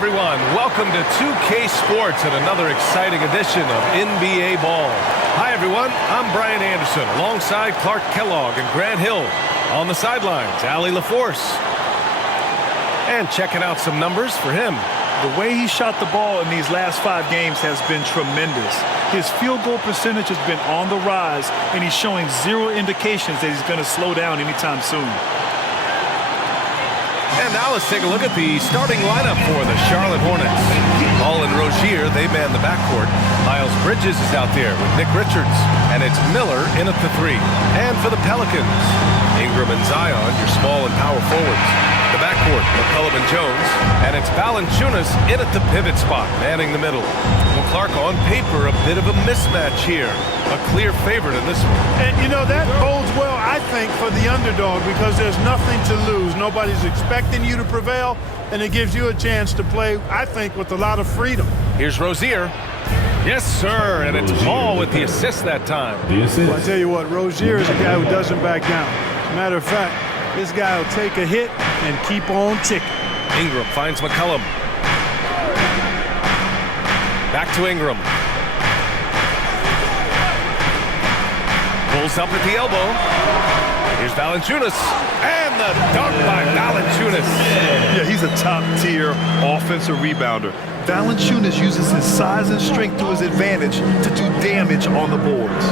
everyone. Welcome to 2K Sports and another exciting edition of NBA Ball. Hi, everyone. I'm Brian Anderson alongside Clark Kellogg and Grant Hill. On the sidelines, Allie LaForce. And checking out some numbers for him. The way he shot the ball in these last 5 games has been tremendous. His field goal percentage has been on the rise, and he's showing zero indications that he's going to slow down anytime soon. And now let's take a look at the starting lineup for the Charlotte Hornets. Ball and Rozier, they man the backcourt. Miles Bridges is out there with Nick Richards. And it's Miller in at the 3. And for the Pelicans, Ingram and Zion, your small and power forwards. The backcourt, McCollum and Jones. And it's Valanciunas in at the pivot spot, manning the middle. Well, Clark, on paper, a bit of a mismatch here. A clear favorite in this one. And, you know, that bodes well, I think, for the underdog because there's nothing to lose. Nobody's expecting you to prevail, and it gives you a chance to play, I think, with a lot of freedom. Here's Rozier. Yes, sir, and it's Ball with the assist that time. Well, I tell you what, Rozier is a guy who doesn't back down. Matter of fact, this guy will take a hit and keep on ticking. Ingram finds McCollum. Back to Ingram. Pulls up at the elbow. Here's Valanciunas. And the dunk by Valanciunas. Yeah, he's a top-tier offensive rebounder. Valanciunas uses his size and strength to his advantage to do damage on the boards.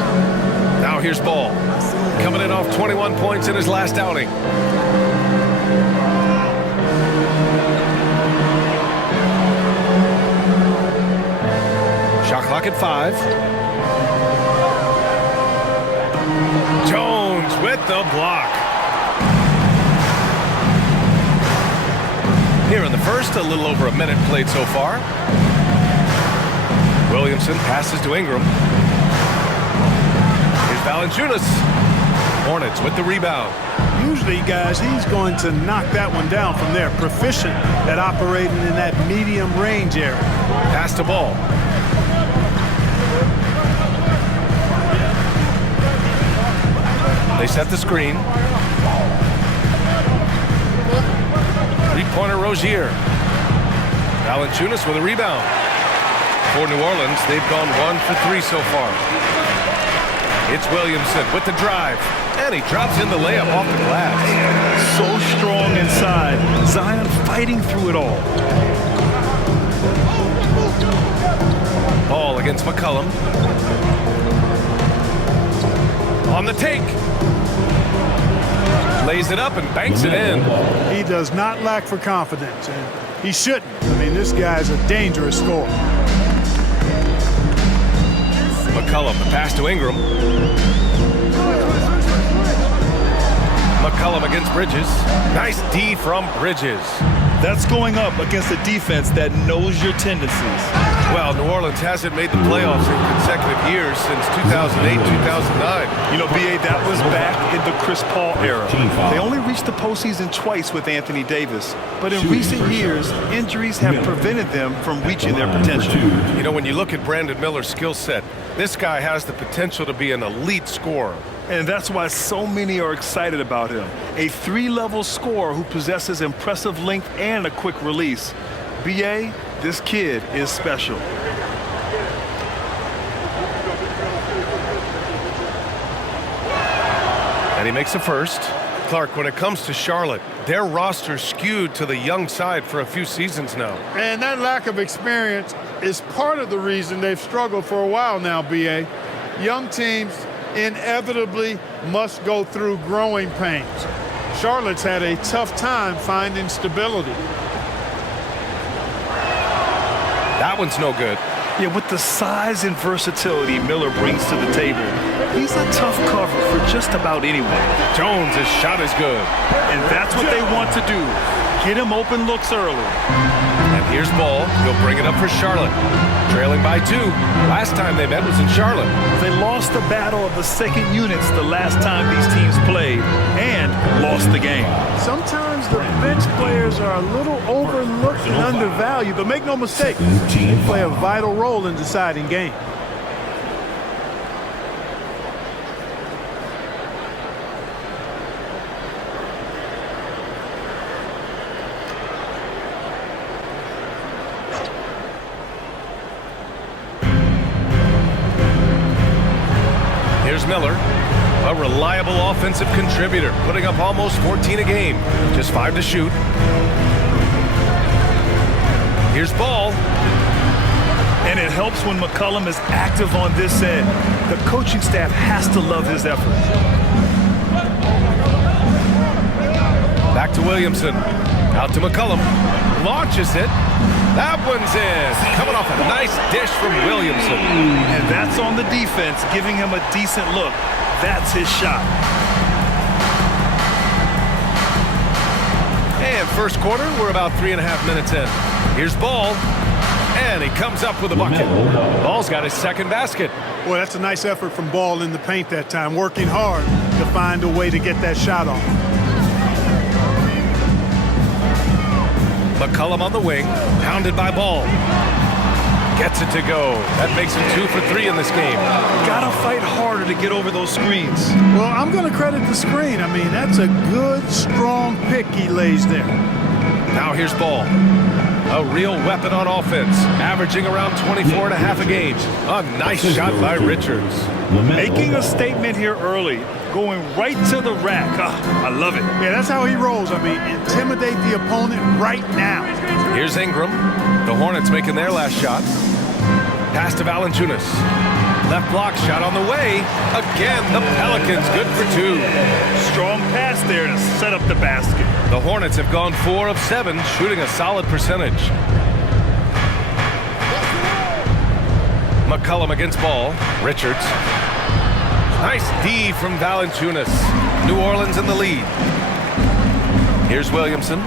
Now here's Ball. Coming in off 21 points in his last outing. Shot clock at 5. Jones with the block. Here in the first, a little over a minute played so far. Williamson passes to Ingram. Here's Valanciunas. Hornets with the rebound. Usually, guys, he's going to knock that one down from there. Proficient at operating in that medium range area. Pass to Ball. They set the screen. Three-pointer Rozier. Valanciunas with a rebound. For New Orleans, they've gone 1 for 3 so far. It's Williamson with the drive. And he drops in the layup off the glass. So strong inside. Zion fighting through it all. Ball against McCollum. On the take. Lays it up and banks it in. He does not lack for confidence, and he shouldn't. I mean, this guy's a dangerous scorer. McCollum, the pass to Ingram. McCollum against Bridges. Nice D from Bridges. That's going up against a defense that knows your tendencies. Well, New Orleans hasn't made the playoffs in consecutive years since 2008, 2009. You know, B.A., that was back in the Chris Paul era. They only reached the postseason twice with Anthony Davis. But in recent years, injuries have prevented them from reaching their potential. You know, when you look at Brandon Miller's skill set, this guy has the potential to be an elite scorer. And that's why so many are excited about him. A 3-level scorer who possesses impressive length and a quick release. B.A., this kid is special. And he makes the first. Clark, when it comes to Charlotte, their roster's skewed to the young side for a few seasons now. And that lack of experience is part of the reason they've struggled for a while now, B.A. Young teams inevitably must go through growing pains. Charlotte's had a tough time finding stability. That one's no good. Yeah, with the size and versatility Miller brings to the table, he's a tough cover for just about anyone. Jones' shot is good. And that's what they want to do. Get him open looks early. And here's Ball. He'll bring it up for Charlotte. Trailing by 2. Last time they met was in Charlotte. They lost the battle of the second units the last time these teams played and lost the game. Sometimes the bench players are a little overlooked and undervalued, but make no mistake, they play a vital role in deciding games. Miller, a reliable offensive contributor, putting up almost 14 a game. Just 5 to shoot. Here's Ball. And it helps when McCollum is active on this end. The coaching staff has to love his effort. Back to Williamson. Out to McCollum. Launches it. That one's in. Coming off a nice dish from Williamson. And that's on the defense, giving him a decent look. That's his shot. And first quarter, we're about 3.5 minutes in. Here's Ball. And he comes up with a bucket. Ball's got his second basket. Boy, that's a nice effort from Ball in the paint that time, working hard to find a way to get that shot off. McCollum on the wing, pounded by Ball. Gets it to go. That makes him 2 for 3 in this game. Gotta fight harder to get over those screens. Well, I'm going to credit the screen. I mean, that's a good, strong pick he lays there. Now here's Ball. A real weapon on offense, averaging around 24.5 a game. A nice shot by Richards. Making a statement here early, going right to the rack. I love it. Yeah, that's how he rolls. I mean, intimidate the opponent right now. Here's Ingram. The Hornets making their last shot. Pass to Valanciunas. Left block shot on the way. Again, the Pelicans good for 2. Strong pass there to set up the basket. The Hornets have gone 4 of 7, shooting a solid percentage. McCollum against Ball. Richards. Nice D from Valanciunas. New Orleans in the lead. Here's Williamson.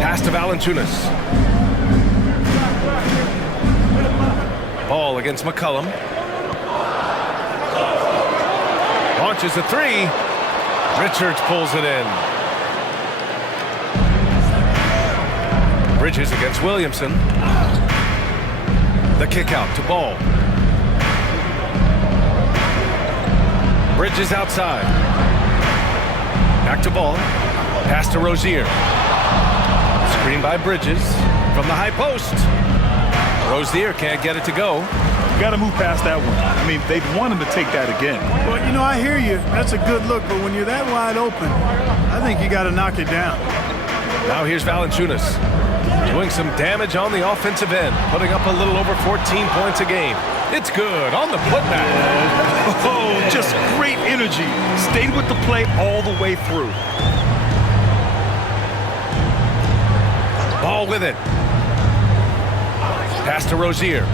Pass to Valanciunas. Ball against McCollum. Launches a 3. Richards pulls it in. Bridges against Williamson. The kick out to Ball. Bridges outside. Back to Ball. Pass to Rozier. Screen by Bridges from the high post. Rozier can't get it to go. Got to move past that one. I mean, they'd want him to take that again. Well, you know, I hear you. That's a good look, but when you're that wide open, I think you got to knock it down. Now here's Valanciunas. Doing some damage on the offensive end, putting up a little over 14 points a game. It's good on the putback. Oh, just great energy. Stayed with the play all the way through. Ball with it. Pass to Rozier.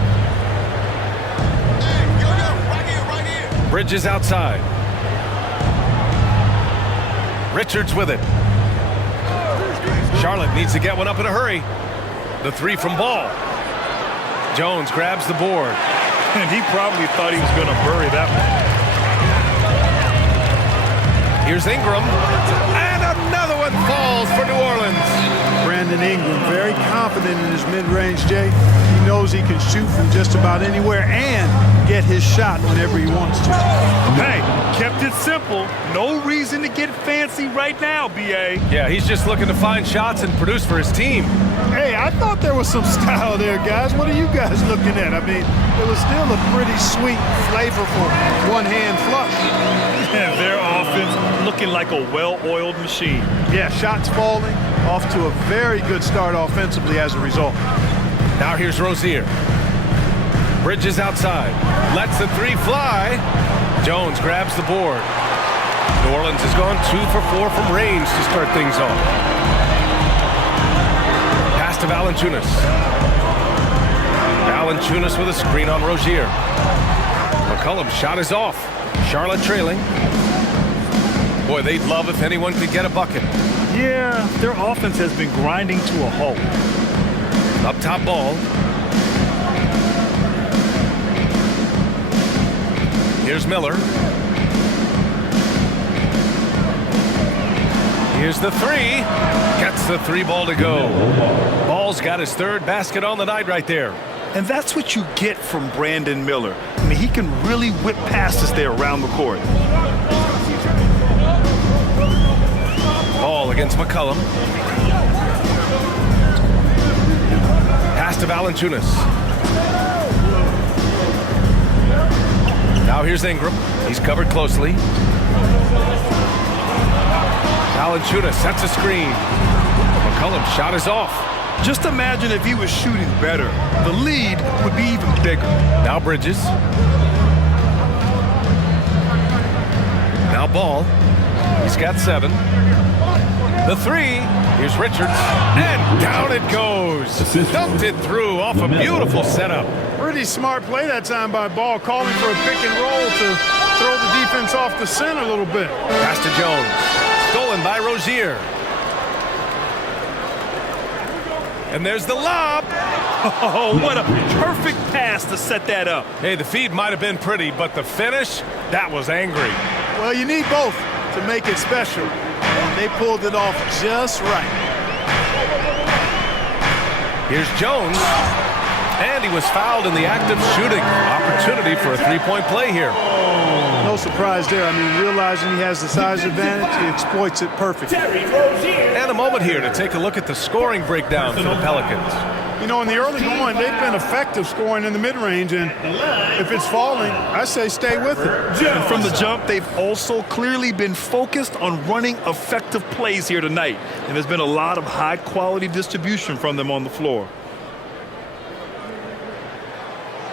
Bridges outside. Richards with it. Charlotte needs to get one up in a hurry. The 3 from Ball. Jones grabs the board. And he probably thought he was going to bury that one. Here's Ingram. And another one falls for New Orleans. Brandon Ingram, very confident in his mid-range, Jay. He knows he can shoot from just about anywhere and get his shot whenever he wants to. Hey, kept it simple. No reason to get fancy right now, B.A. Yeah, he's just looking to find shots and produce for his team. Hey, I thought there was some style there, guys. What are you guys looking at? I mean, it was still a pretty sweet, flavorful one-hand flush. Yeah, their offense looking like a well-oiled machine. Yeah, shots falling, off to a very good start offensively as a result. Now here's Rozier. Bridges outside. Lets the 3 fly. Jones grabs the board. New Orleans has gone 2 for 4 from range to start things off. Pass to Valanciunas. Valanciunas with a screen on Rozier. McCollum's shot is off. Charlotte trailing. Boy, they'd love if anyone could get a bucket. Yeah, their offense has been grinding to a halt. Up top Ball. Here's Miller. Here's the 3. Gets the 3 ball to go. Ball's got his 3rd basket on the night right there. And that's what you get from Brandon Miller. I mean, he can really whip passes there around the court. Ball against McCollum. Pass Pass to Valanciunas. Now here's Ingram. He's covered closely. Valanciunas sets a screen. McCollum's shot is off. Just imagine if he was shooting better. The lead would be even bigger. Now Bridges. Now Ball. He's got 7. The 3. Here's Richards. And down it goes. Dumped it through off a beautiful setup. Pretty smart play that time by Ball, calling for a pick and roll to throw the defense off the center a little bit. Pass to Jones. Stolen by Rozier. And there's the lob. Oh, what a perfect pass to set that up. Hey, the feed might have been pretty, but the finish, that was angry. Well, you need both to make it special. And they pulled it off just right. Here's Jones. And he was fouled in the act of shooting. Opportunity for a three-point play here. No surprise there. I mean, realizing he has the size advantage, he exploits it perfectly. And a moment here to take a look at the scoring breakdown for the Pelicans. You know, in the early going, they've been effective scoring in the mid-range, and if it's falling, I say stay with it. And from the jump, they've also clearly been focused on running effective plays here tonight. And there's been a lot of high-quality distribution from them on the floor.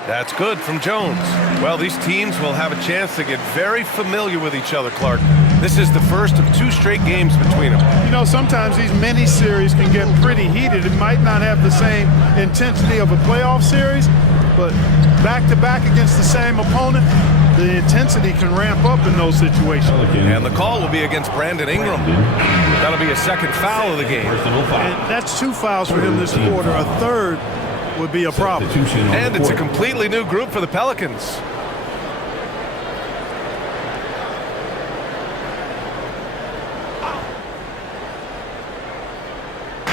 That's good from Jones. Well, these teams will have a chance to get very familiar with each other, Clark. This is the first of 2 straight games between them. You know, sometimes these mini-series can get pretty heated. It might not have the same intensity of a playoff series, but back-to-back against the same opponent, the intensity can ramp up in those situations. And the call will be against Brandon Ingram. That'll be a second foul of the game. And that's 2 fouls for him this quarter. A third would be a problem. And it's a completely new group for the Pelicans.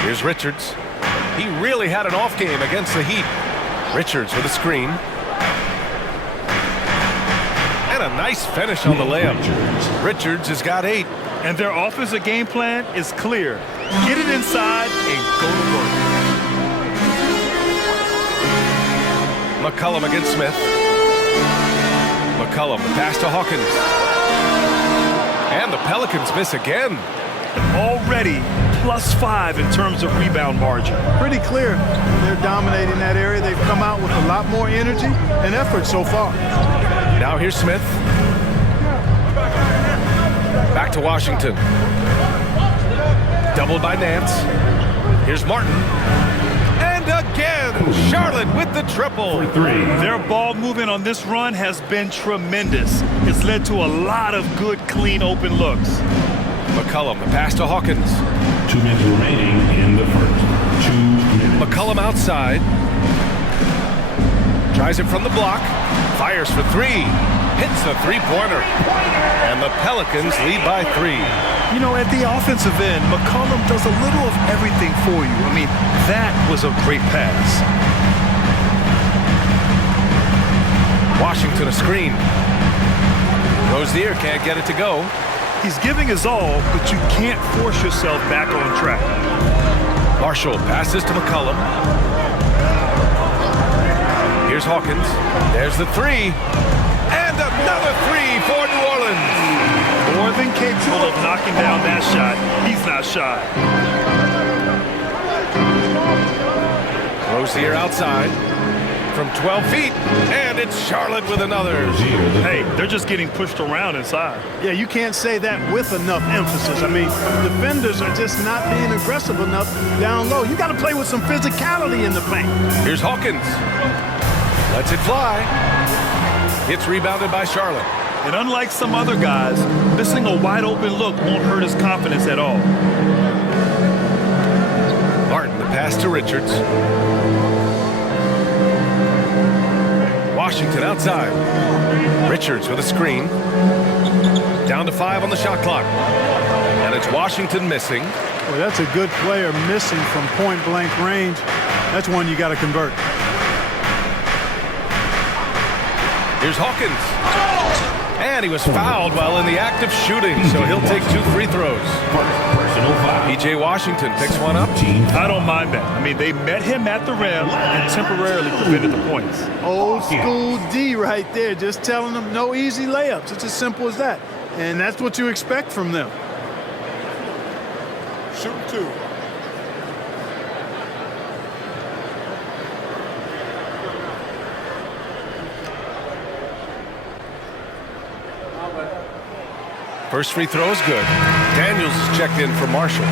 Here's Richards. He really had an off game against the Heat. Richards with a screen. And a nice finish on the layup. Richards has got 8. And their offensive game plan is clear. Get it inside and go to work. McCollum against Smith. McCollum, the pass to Hawkins. And the Pelicans miss again. Already +5 in terms of rebound margin. Pretty clear. They're dominating that area. They've come out with a lot more energy and effort so far. Now here's Smith. Back to Washington. Doubled by Nance. Here's Martin. And again, Charlotte with the triple. Their ball movement on this run has been tremendous. It's led to a lot of good, clean, open looks. McCollum, the pass to Hawkins. 2 minutes remaining in the first. 2 minutes. McCollum outside. Tries it from the block. Fires for 3. Hits a three-pointer. And the Pelicans lead by 3. You know, at the offensive end, McCollum does a little of everything for you. I mean, that was a great pass. Washington a screen. Rozier can't get it to go. He's giving his all, but you can't force yourself back on track. Marshall passes to McCollum. Here's Hawkins. There's the 3. And another 3 for New Orleans. More than capable of knocking down that shot. He's not shy. Rozier outside from 12 feet. And it's Charlotte with another. Hey, they're just getting pushed around inside. Yeah, you can't say that with enough emphasis. I mean, defenders are just not being aggressive enough down low. You got to play with some physicality in the paint. Here's Hawkins. Lets it fly. It's rebounded by Charlotte. And unlike some other guys, missing a wide open look won't hurt his confidence at all. Martin, the pass to Richards. Washington outside. Richards with a screen. Down to 5 on the shot clock. And it's Washington missing. Boy, that's a good player missing from point-blank range. That's one you got to convert. Here's Hawkins. And he was fouled while in the act of shooting, so he'll take 2 free throws. Personal foul. P.J. Washington picks one up. I don't mind that. I mean, they met him at the rim and temporarily prevented the points. Old school D right there, just telling them no easy layups. It's as simple as that. And that's what you expect from them. Shoot 2. First free throw is good. Daniels is checked in for Marshall.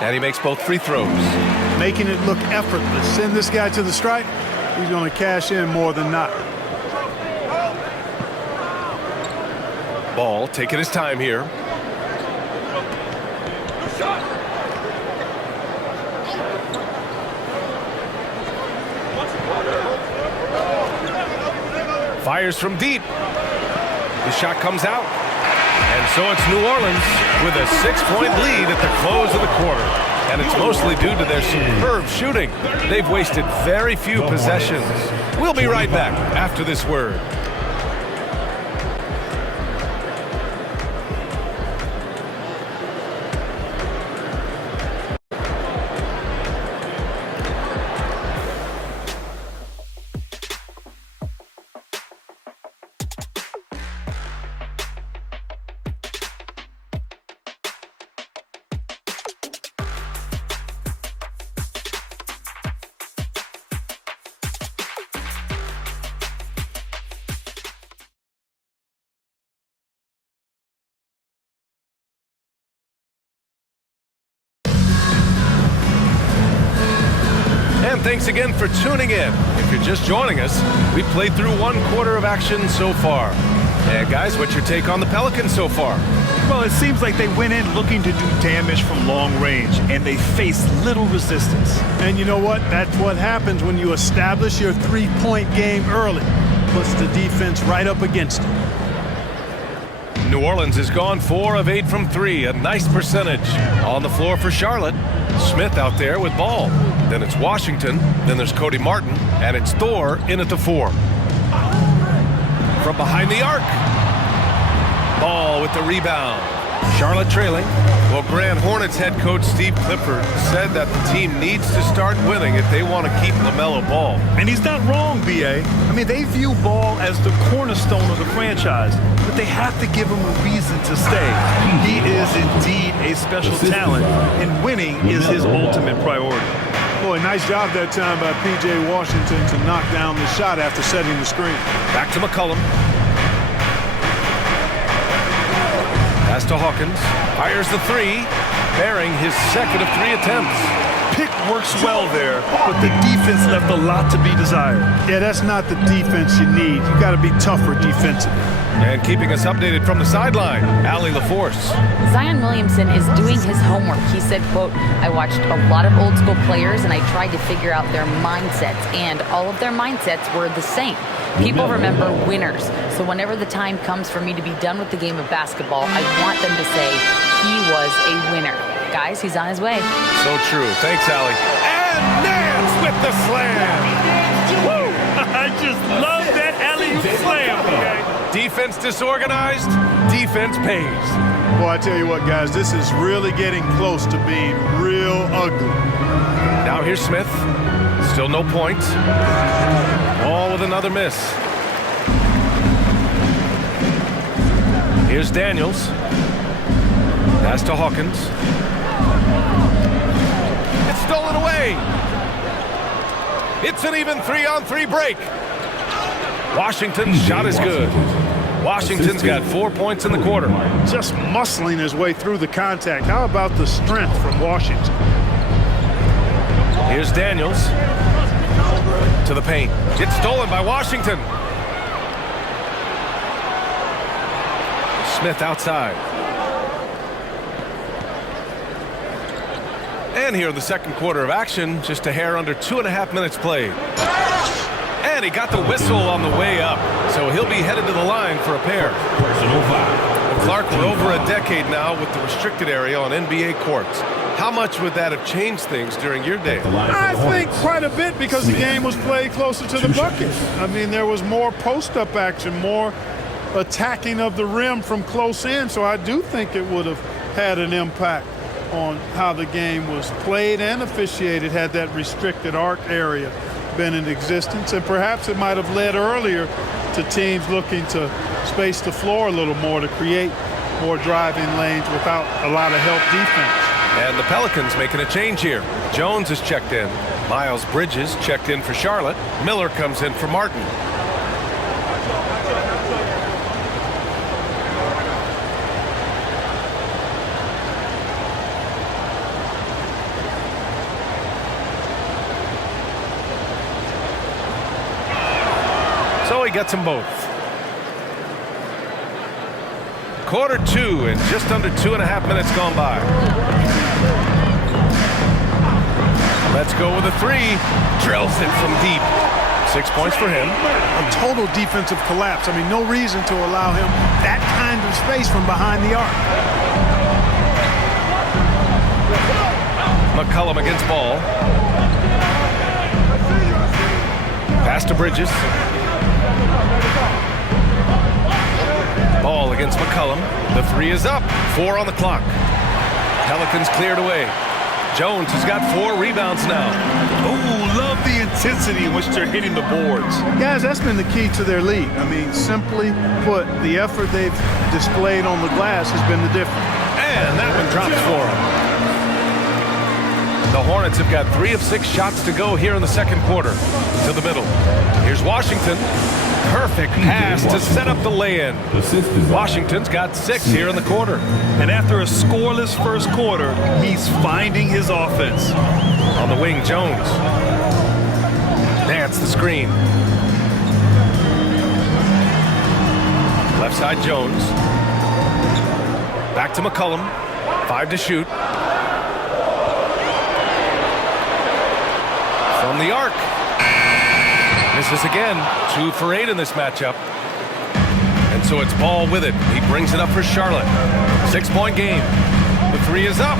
And he makes both free throws. Making it look effortless. Send this guy to the stripe. He's going to cash in more than not. Ball taking his time here. Fires from deep. His shot comes out. And so it's New Orleans with a 6-point lead at the close of the quarter. And it's mostly due to their superb shooting. They've wasted very few possessions. We'll be right back after this word. And thanks again for tuning in. If you're just joining us, we played through 1 quarter of action so far. And guys, what's your take on the Pelicans so far? Well, it seems like they went in looking to do damage from long range, and they faced little resistance. And you know what? That's what happens when you establish your 3-point game early. Puts the defense right up against it. New Orleans has gone 4 of 8 from 3, a nice percentage. On the floor for Charlotte, Smith out there with ball. Then it's Washington, then there's Cody Martin, and it's Thor in at the 4. From behind the arc. Ball with the rebound. Charlotte trailing. Well, Grand Hornets head coach Steve Clifford said that the team needs to start winning if they want to keep LaMelo Ball. And he's not wrong, B.A. I mean, they view Ball as the cornerstone of the franchise, but they have to give him a reason to stay. He is indeed a special talent, and winning is his ultimate priority. Boy, nice job that time by P.J. Washington to knock down the shot after setting the screen. Back to McCollum. Pass to Hawkins. Fires the 3, bearing his second of 3 attempts. Pick works well there, but the defense left a lot to be desired. Yeah, that's not the defense you need. You got to be tougher defensively. And keeping us updated from the sideline, Allie LaForce. Zion Williamson is doing his homework. He said, quote, "I watched a lot of old school players and I tried to figure out their mindsets, and all of their mindsets were the same. People remember winners. So whenever the time comes for me to be done with the game of basketball, I want them to say he was a winner." Guys, he's on his way. So true. Thanks, Allie. And Nance with the slam. Woo! I just love that alley-oop slam, okay? Defense disorganized, defense pays. Boy, I tell you what, guys, this is really getting close to being real ugly. Now here's Smith. Still no points. All with another miss. Here's Daniels. Pass to Hawkins. It's stolen away. It's an even 3-on-3 break. Washington's shot is good. Washington's got 4 points in the quarter. Just muscling his way through the contact. How about the strength from Washington? Here's Daniels. To the paint. It's stolen by Washington. Smith outside. And here in the second quarter of action, just a hair under 2.5 minutes played. And he got the whistle on the way up, so he'll be headed to the line for a pair. Personal foul. Clark, we're over a decade now with the restricted area on NBA courts. How much would that have changed things during your day? I think quite a bit because the game was played closer to the bucket. I mean, there was more post-up action, more attacking of the rim from close in, so I do think it would have had an impact on how the game was played and officiated had that restricted arc area been in existence. And perhaps it might have led earlier to teams looking to space the floor a little more to create more driving lanes without a lot of help defense. And the Pelicans making a change here. Jones is checked in. Miles Bridges checked in for Charlotte. Miller comes in for Martin. So he gets them both. Quarter two and just under 2.5 minutes gone by. Let's go with a three. Drills it from deep. 6 points for him. A total defensive collapse. I mean, no reason to allow him that kind of space from behind the arc. McCollum against Ball. Pass to Bridges. Ball against McCollum. The three is up. 4 on the clock. Pelicans cleared away. Jones has got 4 rebounds now. Oh, love the intensity in which they're hitting the boards. Guys, that's been the key to their lead. I mean, simply put, the effort they've displayed on the glass has been the difference. And that one drops for him. The Hornets have got 3 of 6 shots to go here in the second quarter. To the middle. Here's Washington. Perfect pass to set up the lay-in. Washington's got 6 here in the quarter. And after a scoreless first quarter, he's finding his offense. On the wing, Jones. Dance the screen. Left side, Jones. Back to McCollum. 5 to shoot. From the arc. Misses again. 2 for 8 in this matchup. And so it's Ball with it. He brings it up for Charlotte. 6-point game. The three is up.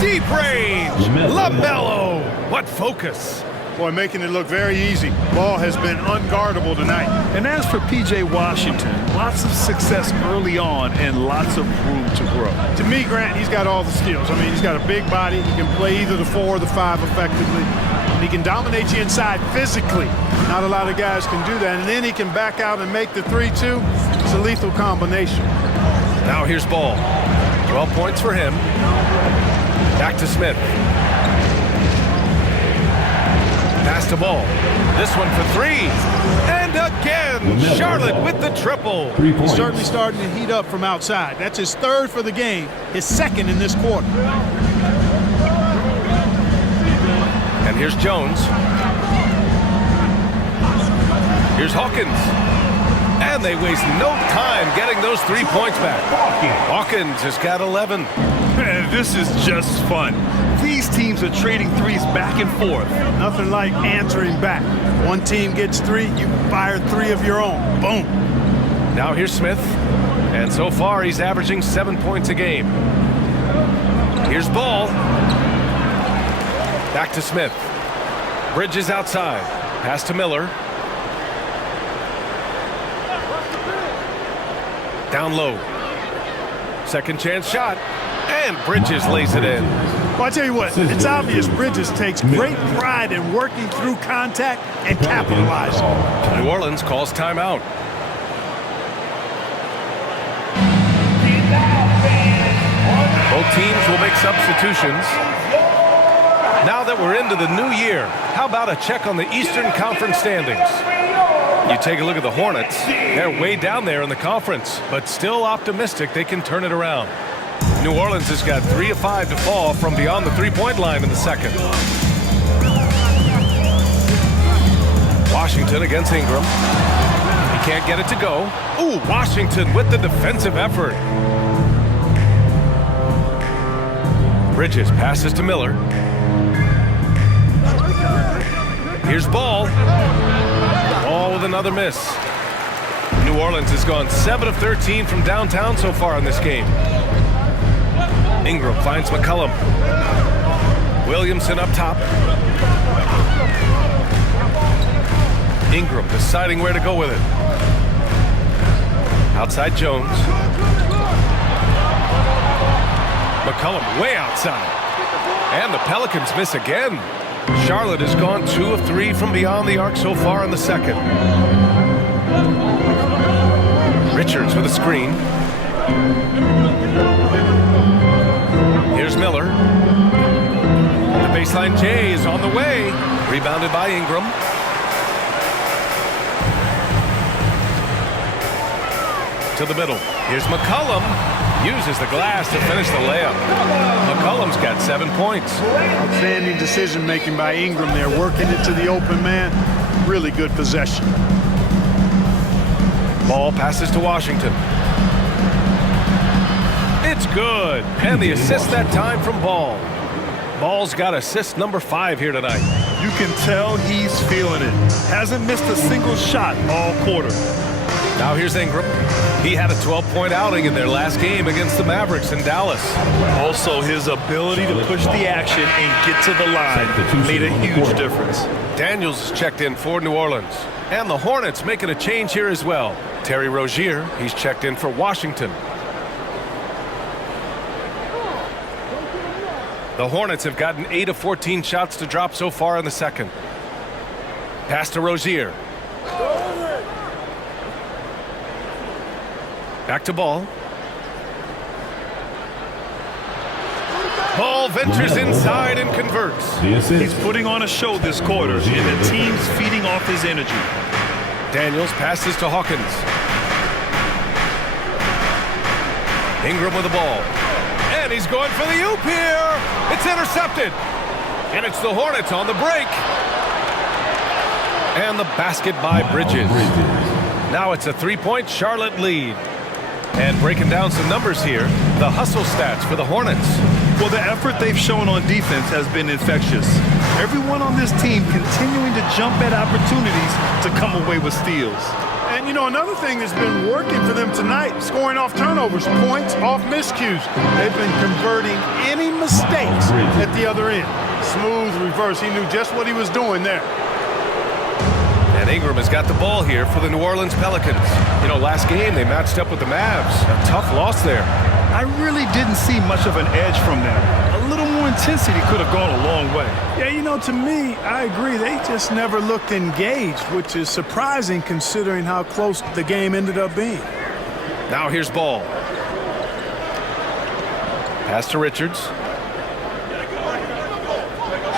Deep range. LaMelo. What focus. Boy, making it look very easy. Ball has been unguardable tonight. And as for P.J. Washington, lots of success early on and lots of room to grow. To me, Grant, he's got all the skills. I mean, he's got a big body. He can play either the 4 or the 5 effectively. And he can dominate you inside physically. Not a lot of guys can do that. And then he can back out and make the 3-2. It's a lethal combination. Now here's Ball. 12 points for him. Back to Smith. Pass to Ball. This one for 3. And again, Charlotte with the triple. He's certainly starting to heat up from outside. That's his 3rd for the game, his 2nd in this quarter. And here's Jones. Here's Hawkins. And they waste no time getting those 3 points back. Hawkins has got 11. Man, this is just fun. These teams are trading threes back and forth. Nothing like answering back. One team gets 3, you fire 3 of your own. Boom. Now here's Smith. And so far he's averaging 7 points a game. Here's Ball. Back to Smith. Bridges outside. Pass to Miller. Down low. Second chance shot. And Bridges lays it in. Well, I tell you what, it's obvious Bridges takes great pride in working through contact and capitalizing. New Orleans calls timeout. Both teams will make substitutions. Now that we're into the new year, how about a check on the Eastern Conference standings? You take a look at the Hornets. They're way down there in the conference, but still optimistic they can turn it around. New Orleans has got 3 of 5 to fall from beyond the 3-point line in the second. Washington against Ingram. He can't get it to go. Ooh, Washington with the defensive effort. Bridges passes to Miller. Here's Ball. Ball with another miss. New Orleans has gone 7 of 13 from downtown so far in this game. Ingram finds McCollum. Williamson up top. Ingram deciding where to go with it. Outside Jones. McCollum way outside. And the Pelicans miss again. Charlotte has gone 2 of 3 from beyond the arc so far in the second. Richards with a screen. Here's Miller. The baseline J is on the way. Rebounded by Ingram. To the middle. Here's McCollum. Uses the glass to finish the layup. McCollum's got 7 points. Outstanding decision making by Ingram there, working it to the open man. Really good possession. Ball passes to Washington. It's good. And the assist that time from Ball. Ball's got assist number 5 here tonight. You can tell he's feeling it. Hasn't missed a single shot all quarter. Now here's Ingram. He had a 12-point outing in their last game against the Mavericks in Dallas. Also, his ability to push the action and get to the line made a huge difference. Daniels is checked in for New Orleans. And the Hornets making a change here as well. Terry Rozier, he's checked in for Washington. The Hornets have gotten 8 of 14 shots to drop so far in the second. Pass to Rozier. Back to Ball. Ball ventures inside and converts. He's putting on a show this quarter, and the team's feeding off his energy. Daniels passes to Hawkins. Ingram with the ball. And he's going for the oop here. It's intercepted. And it's the Hornets on the break. And the basket by Bridges. Now it's a 3-point Charlotte lead. And breaking down some numbers here, the hustle stats for the Hornets. Well, the effort they've shown on defense has been infectious. Everyone on this team continuing to jump at opportunities to come away with steals. And, you know, another thing that's been working for them tonight, scoring off turnovers, points off miscues. They've been converting any mistakes at the other end. Smooth reverse. He knew just what he was doing there. And Ingram has got the ball here for the New Orleans Pelicans. You know, last game they matched up with the Mavs. A tough loss there. I really didn't see much of an edge from them. A little more intensity could have gone a long way. Yeah, you know, to me, I agree. They just never looked engaged, which is surprising considering how close the game ended up being. Now here's Ball. Pass to Richards.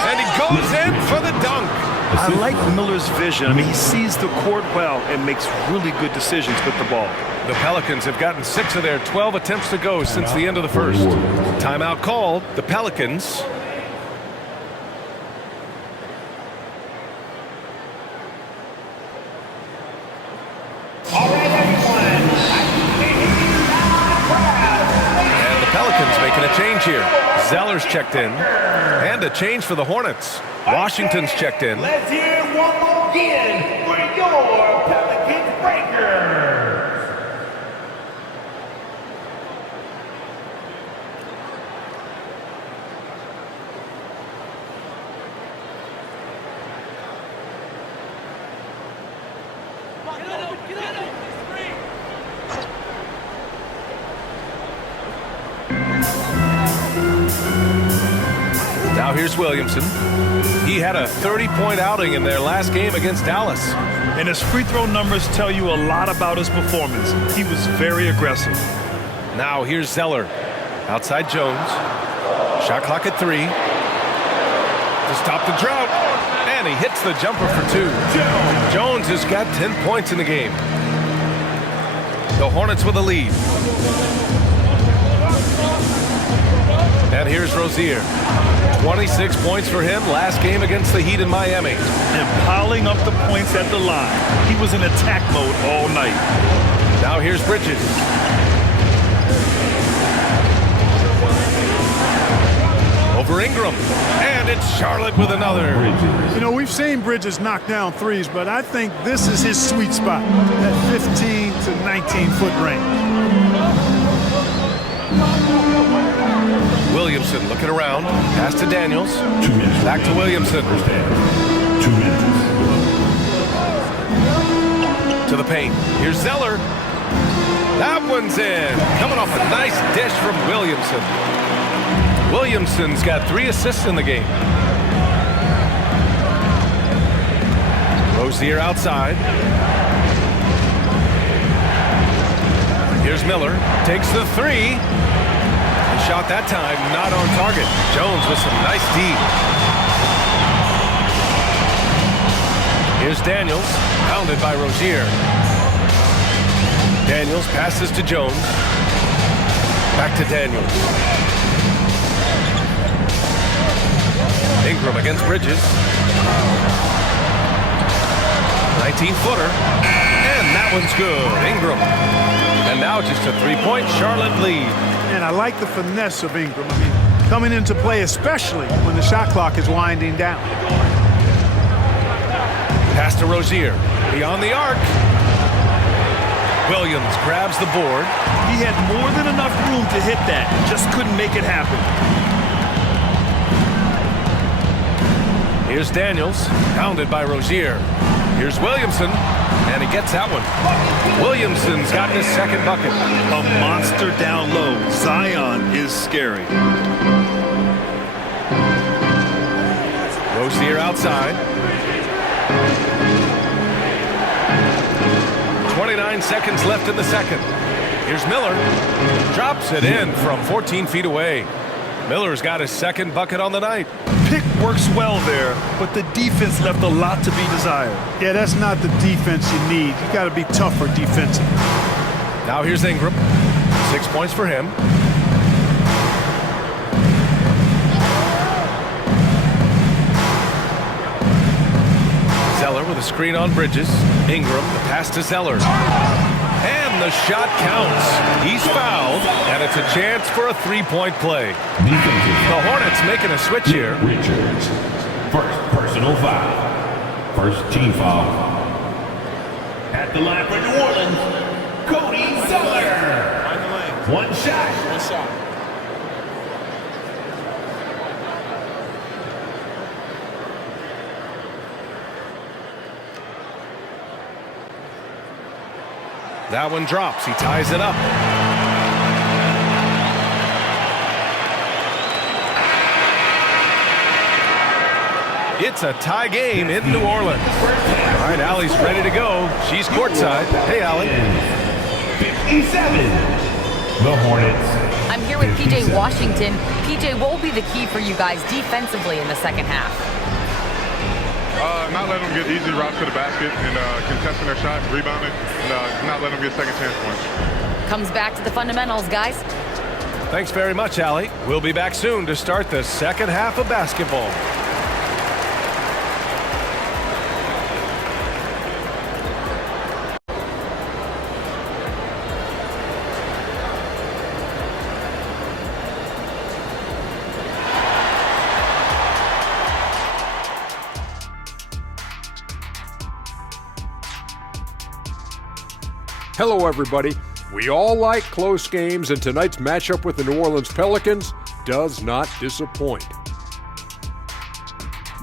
And he goes in for the dunk. I like Miller's vision. I mean, he sees the court well and makes really good decisions with the ball. The Pelicans have gotten 6 of their 12 attempts to go since the end of the first. Timeout called. The Pelicans. And the Pelicans making a change here. Zeller's checked in. And a change for the Hornets. Washington's checked in. Let's hear one more again for your Pelicans Breakers. Now here's Williamson. He had a 30-point outing in their last game against Dallas. And his free throw numbers tell you a lot about his performance. He was very aggressive. Now here's Zeller. Outside Jones. Shot clock at 3. To stop the drought. And he hits the jumper for 2. Jones has got 10 points in the game. The Hornets with a lead. And here's Rozier. 26 points for him last game against the Heat in Miami. And piling up the points at the line. He was in attack mode all night. Now here's Bridges. over Ingram. And it's Charlotte with another. You know, we've seen Bridges knock down threes, but I think this is his sweet spot, that 15 to 19-foot range. Williamson looking around. Pass to Daniels. 2 minutes. Back to Williamson. First half. 2 minutes. To the paint. Here's Zeller. That one's in. Coming off a nice dish from Williamson. Williamson's got 3 assists in the game. Rozier outside. Here's Miller. Takes the 3. The shot that time not on target. Jones with some nice D. Here's Daniels. Pounded by Rozier. Daniels passes to Jones. Back to Daniels. Ingram against Bridges. 19-footer. And that one's good. Ingram. And now just a 3-point Charlotte lead. And I like the finesse of Ingram. I mean, coming into play, especially when the shot clock is winding down. Pass to Rozier. Beyond the arc. Williams grabs the board. He had more than enough room to hit that. Just couldn't make it happen. Here's Daniels. Pounded by Rozier. Here's Williamson. And he gets that one. Williamson's gotten his second bucket. A monster down low. Zion is scary. Rozier outside. 29 seconds left in the second. Here's Miller. Drops it in from 14 feet away. Miller's got his second bucket on the night. Pick works well there, but the defense left a lot to be desired. Yeah, that's not the defense you need. You got to be tougher defensively. Now here's Ingram. 6 points for him. Zeller with a screen on Bridges. Ingram, the pass to Zeller. And the shot counts. He's fouled, and it's a chance for a 3-point play. The Hornets making a switch here. Richards. First personal foul. First team foul. At the line for New Orleans, Cody Zeller. One shot. That one drops. He ties it up. It's a tie game in New Orleans. All right, Allie's ready to go. She's courtside. Hey, Allie. 57. The Hornets. I'm here with PJ Washington. PJ, what will be the key for you guys defensively in the second half? Not letting them get easy routes to the basket and contesting their shot, rebounding, and not letting them get second chance points. Comes back to the fundamentals, guys. Thanks very much, Allie. We'll be back soon to start the second half of basketball. Hello, everybody. We all like close games, and tonight's matchup with the New Orleans Pelicans does not disappoint.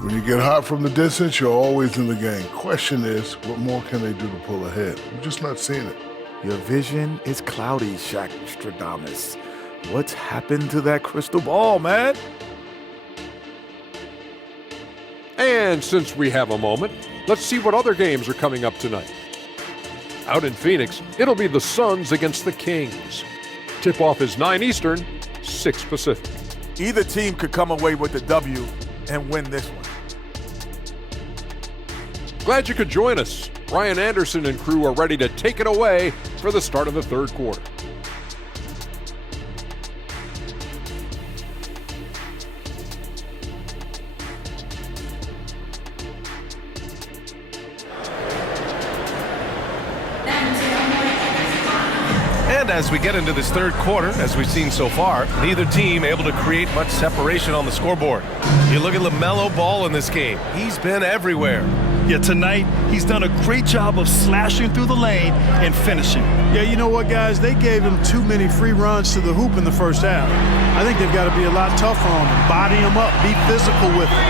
When you get hot from the distance, you're always in the game. Question is, what more can they do to pull ahead? We're just not seeing it. Your vision is cloudy, Shaqstradamus. What's happened to that crystal ball, man? And since we have a moment, let's see what other games are coming up tonight. Out in Phoenix, it'll be the Suns against the Kings. Tip-off is 9 Eastern, 6 Pacific. Either team could come away with the W and win this one. Glad you could join us. Brian Anderson and crew are ready to take it away for the start of the third quarter. as we get into this third quarter, as we've seen so far. Neither team able to create much separation on the scoreboard. You look at LaMelo Ball in this game. He's been everywhere. Yeah, tonight he's done a great job of slashing through the lane and finishing. Yeah, you know what, guys? They gave him too many free runs to the hoop in the first half. I think they've got to be a lot tougher on him, body him up, be physical with him.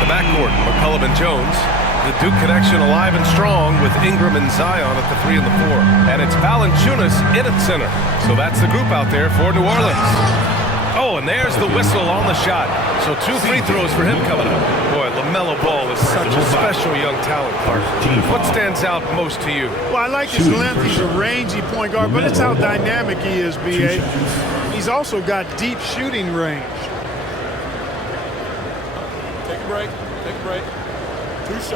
The backcourt, McCollum and Jones. The Duke connection alive and strong with Ingram and Zion at the 3 and the 4. And it's Valanciunas in at center. So that's the group out there for New Orleans. Oh, and there's the whistle on the shot. So 2 free throws for him coming up. Boy, LaMelo Ball is such a special young talent. What stands out most to you? Well, I like his length. He's a rangy point guard, but it's how dynamic he is, B.A. He's also got deep shooting range. Take a break. Take a break. 2 shots.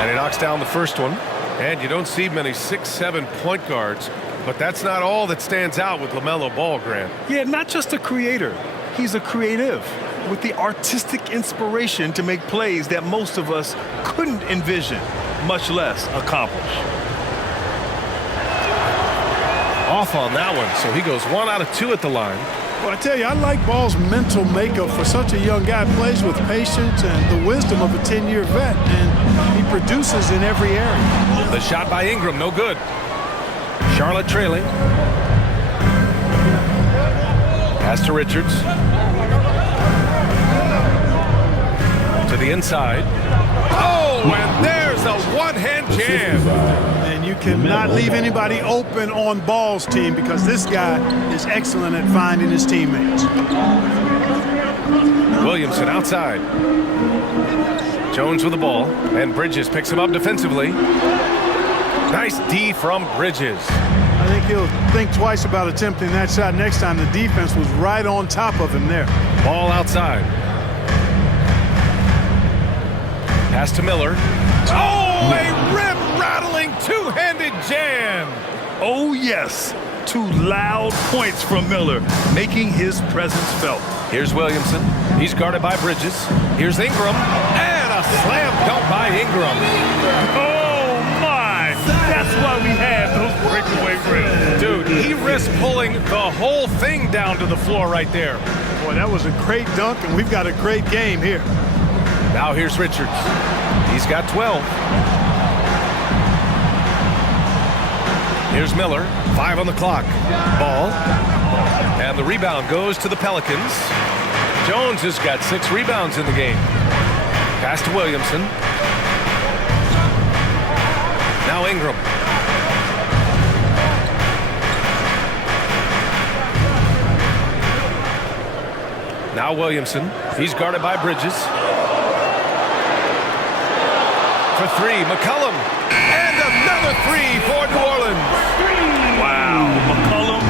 And he knocks down the first one. And you don't see many 6'7" point guards, but that's not all that stands out with LaMelo Ball, Grant. Yeah, not just a creator. He's a creative with the artistic inspiration to make plays that most of us couldn't envision, much less accomplish. Off on that one, so he goes 1 out of 2 at the line. Well, I tell you, I like Ball's mental makeup for such a young guy. Plays with patience and the wisdom of a 10-year vet, and he produces in every area. The shot by Ingram, no good. Charlotte trailing. Pass to Richards. To the inside. Oh, and there's a one-hand jam. And you cannot leave anybody open on Ball's team because this guy is excellent at finding his teammates. Williamson outside. Jones with the ball, and Bridges picks him up defensively. Nice D from Bridges. I think he'll think twice about attempting that shot next time. The defense was right on top of him there. Ball outside. Pass to Miller. Oh, a rim-rattling two-handed jam. Oh, yes. 2 loud points from Miller, making his presence felt. Here's Williamson. He's guarded by Bridges. Here's Ingram. And a slam dunk by Ingram. Oh, my. That's why we had those breakaway rims. Dude, he risked pulling the whole thing down to the floor right there. Boy, that was a great dunk, and we've got a great game here. Now here's Richards. He's got 12. Here's Miller. 5 on the clock. Ball. And the rebound goes to the Pelicans. Jones has got 6 rebounds in the game. Pass to Williamson. Now Ingram. Now Williamson. He's guarded by Bridges. For 3, McCollum. And another 3 for New Orleans. Wow, McCollum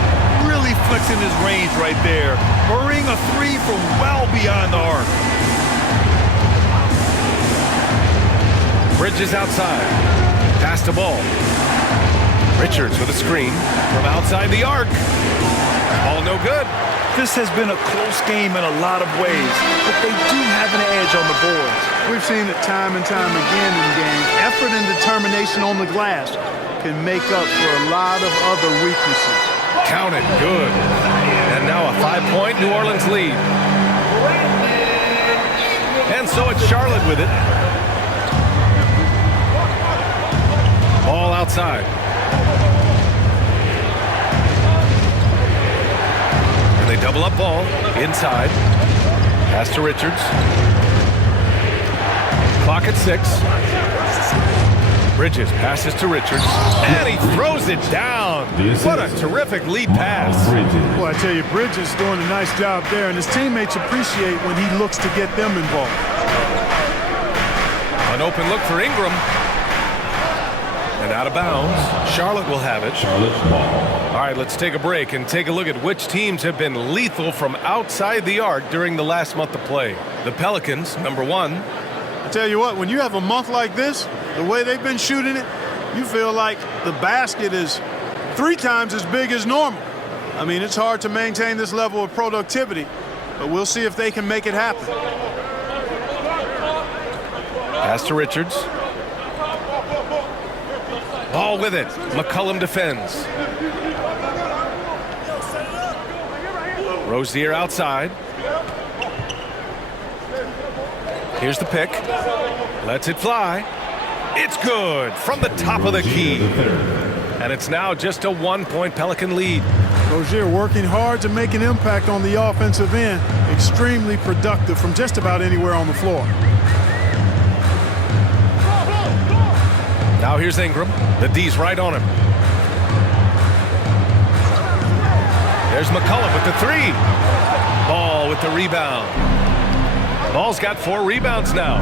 really flexing his range right there, burying a 3 from well beyond the arc. Bridges outside. Pass to Ball. Richards with a screen from outside the arc. Ball no good. This has been a close game in a lot of ways, but they do have an edge on the boards. We've seen it time and time again in games. Effort and determination on the glass can make up for a lot of other weaknesses. Counted good. And now a 5-point New Orleans lead. And so it's Charlotte with it. Ball outside. And they double up Ball inside. Pass to Richards. Clock at 6. Bridges passes to Richards, and he throws it down. What a terrific lead pass. Well, I tell you, Bridges doing a nice job there, and his teammates appreciate when he looks to get them involved. An open look for Ingram. And out of bounds. Charlotte will have it. Charlotte's ball. All right, let's take a break and take a look at which teams have been lethal from outside the arc during the last month of play. The Pelicans, number 1. I tell you what, when you have a month like this, the way they've been shooting it, you feel like the basket is 3 times as big as normal. I mean, it's hard to maintain this level of productivity, but we'll see if they can make it happen. Pass to Richards. Ball with it. McCullum defends. Rozier outside. Here's the pick. Lets it fly. It's good from the top of the key. And it's now just a 1-point Pelican lead. Rozier working hard to make an impact on the offensive end. Extremely productive from just about anywhere on the floor. Now here's Ingram. The D's right on him. There's McCullum with the three. Ball with the rebound. Ball's got 4 rebounds now.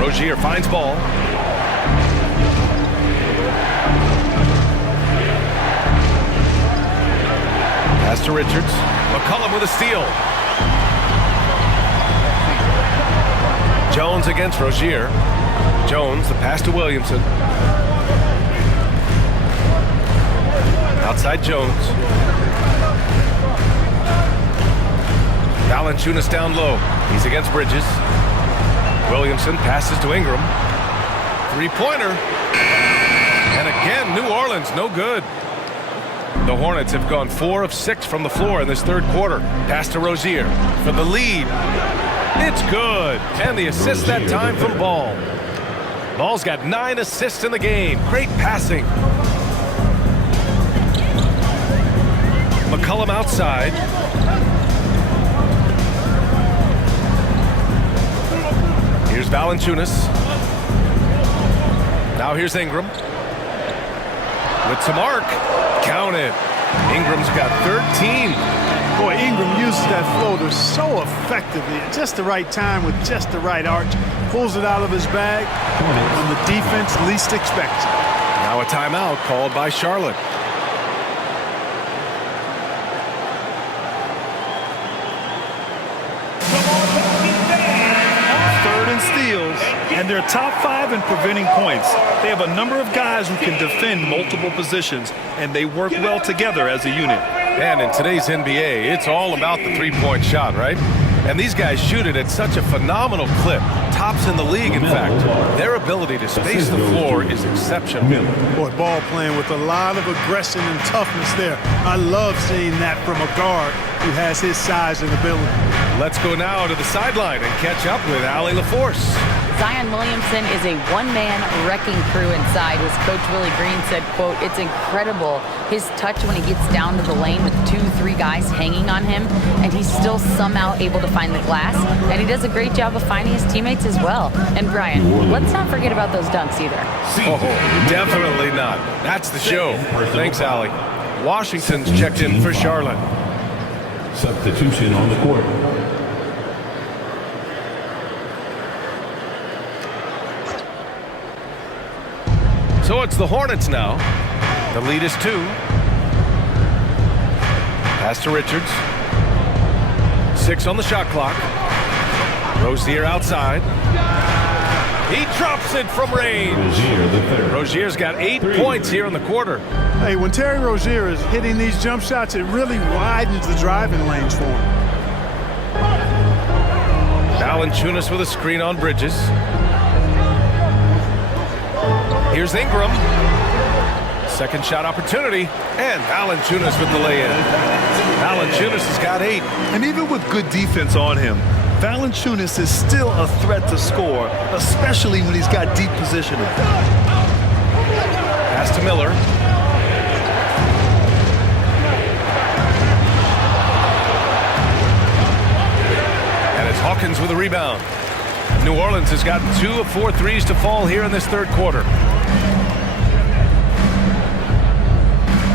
Rozier finds Ball. Pass to Richards. McCullum with a steal. Jones against Rozier. Jones, the pass to Williamson. Outside Jones. Valanciunas down low. He's against Bridges. Williamson passes to Ingram. Three-pointer. And again, New Orleans, no good. The Hornets have gone 4 of 6 from the floor in this third quarter. Pass to Rozier for the lead. It's good. And the assist that time from Ball. Ball's got 9 assists in the game. Great passing. McCullum outside. Here's Valanciunas. Now here's Ingram. With some arc. Count it. Ingram's got 13. Boy, Ingram uses that floater so effectively at just the right time with just the right arch. Pulls it out of his bag when the defense least expects it. Now a timeout called by Charlotte. Third and steals, and they're top 5 in preventing points. They have a number of guys who can defend multiple positions, and they work well together as a unit. And in today's NBA, it's all about the three-point shot, right? And these guys shoot it at such a phenomenal clip. Tops in the league, in fact. Their ability to space the floor is exceptional. Boy, Ball playing with a lot of aggression and toughness there. I love seeing that from a guard who has his size and ability. Let's go now to the sideline and catch up with Allie LaForce. Zion Williamson is a one-man wrecking crew inside. As Coach Willie Green said, quote, it's incredible his touch when he gets down to the lane with 2-3 guys hanging on him, and he's still somehow able to find the glass, and he does a great job of finding his teammates as well. And Brian, let's not forget about those dunks either. Oh, definitely not. That's the show. Thanks, Allie. Washington's checked in for Charlotte. Substitution on the court. So it's the Hornets now. The lead is 2. Pass to Richards. 6 on the shot clock. Rozier outside. He drops it from range. Rozier's got 8 points here in the quarter. Hey, when Terry Rozier is hitting these jump shots, it really widens the driving lanes for him. Valanciunas with a screen on Bridges. Here's Ingram. Second shot opportunity. And Valanciunas with the lay-in. Valanciunas has got 8. And even with good defense on him, Valanciunas is still a threat to score, especially when he's got deep positioning. Pass to Miller. And it's Hawkins with a rebound. New Orleans has gotten 2 of 4 threes to fall here in this third quarter.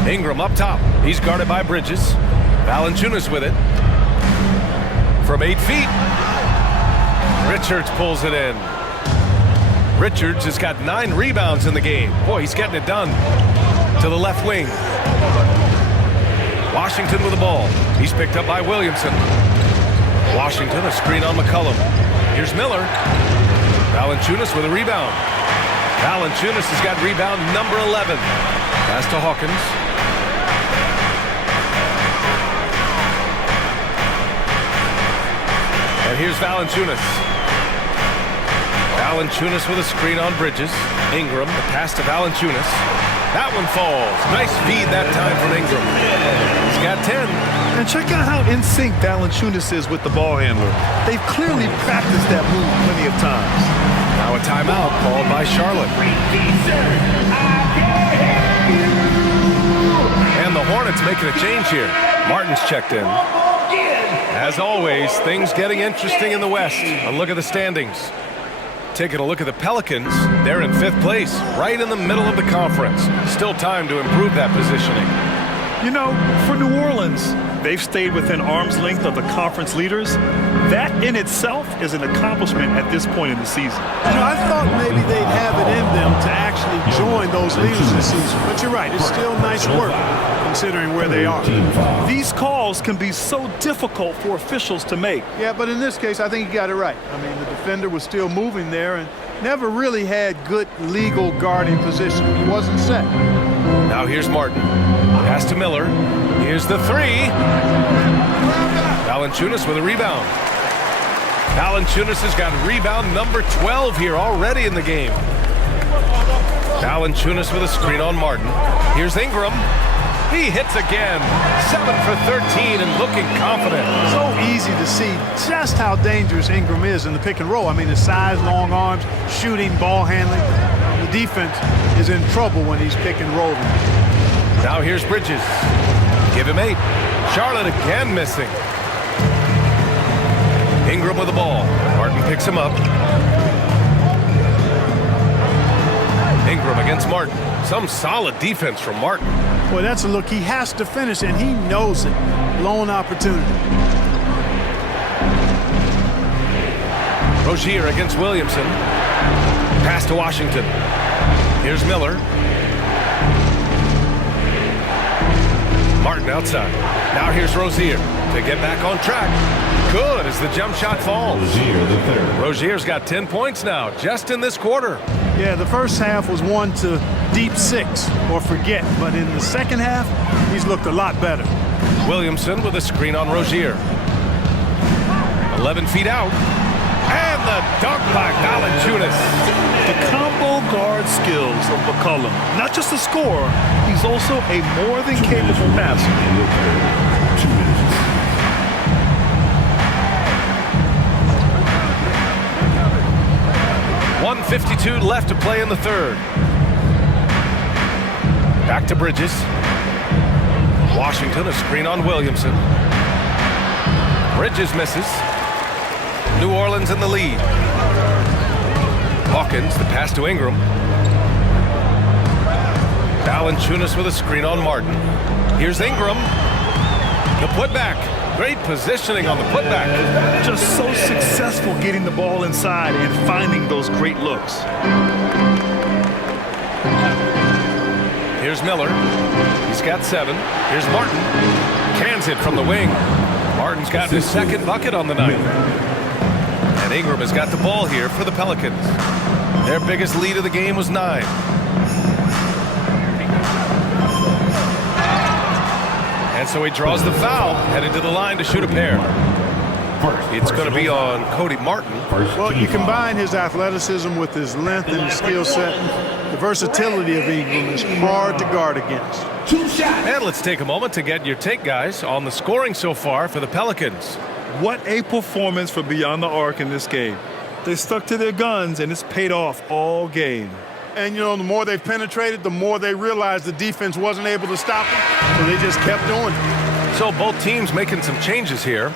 Ingram up top. He's guarded by Bridges. Valanciunas with it. From 8 feet. Richards pulls it in. Richards has got 9 rebounds in the game. Boy, he's getting it done. To the left wing. Washington with the ball. He's picked up by Williamson. Washington, a screen on McCullum. Here's Miller. Valanciunas with a rebound. Valanciunas has got rebound number 11. Pass to Hawkins. And here's Valanciunas. Valanciunas with a screen on Bridges. Ingram, the pass to Valanciunas. That one falls. Nice feed that time from Ingram. He's got 10. And check out how in sync Valanciunas is with the ball handler. They've clearly practiced that move plenty of times. Now a timeout called by Charlotte. And the Hornets making a change here. Martin's checked in. As always, things getting interesting in the West. A look at the standings. Taking a look at the Pelicans, they're in 5th place, right in the middle of the conference. Still time to improve that positioning. You know, for New Orleans, they've stayed within arm's length of the conference leaders. That in itself is an accomplishment at this point in the season. You know, I thought maybe they'd have it in them to actually join those leaders this season. But you're right, it's still nice work considering where they are. These calls can be so difficult for officials to make. Yeah, but in this case, I think you got it right. I mean, the defender was still moving there and never really had good legal guarding position. He wasn't set. Now here's Martin. Pass to Miller. Here's the three. Valanciunas with a rebound. Valanciunas has got rebound number 12 here already in the game. Valanciunas with a screen on Martin. Here's Ingram. He hits again. 7 for 13 and looking confident. So easy to see just how dangerous Ingram is in the pick and roll. I mean, his size, long arms, shooting, ball handling. The defense is in trouble when he's pick and rolling. Now here's Bridges. Give him 8. Charlotte again missing. Ingram with the ball. Martin picks him up. Ingram against Martin. Some solid defense from Martin. Boy, that's a look he has to finish, and he knows it. Blown opportunity. Rozier against Williamson. Pass to Washington. Here's Miller. Martin outside. Now here's Rozier to get back on track. Good as the jump shot falls. Rozier's got 10 points now, just in this quarter. Yeah, the first half was one to deep 6 or forget, but in the second half, he's looked a lot better. Williamson with a screen on Rozier. 11 feet out. And the dunk by Valanciunas. The combo guard skills of McCollum. Not just a scorer, he's also a more than capable passer. 2 minutes. .152 left to play in the third. Back to Bridges. Washington, a screen on Williamson. Bridges misses. New Orleans in the lead. Hawkins, the pass to Ingram. Valanciunas with a screen on Martin. Here's Ingram. The putback. Great positioning on the putback. Just so successful getting the ball inside and finding those great looks. Here's Miller. He's got 7. Here's Martin. Cans it from the wing. Martin's got his second bucket on the night. And Ingram has got the ball here for the Pelicans. Their biggest lead of the game was 9. And so he draws the foul, headed to the line to shoot a pair. It's going to be on Cody Martin. Well, you combine his athleticism with his length and his skill set. The versatility of Ingram is hard to guard against. And let's take a moment to get your take, guys, on the scoring so far for the Pelicans. What a performance for Beyond the Arc in this game. They stuck to their guns, and it's paid off all game. And, you know, the more they penetrated, the more they realized the defense wasn't able to stop them, so they just kept doing it. So both teams making some changes here.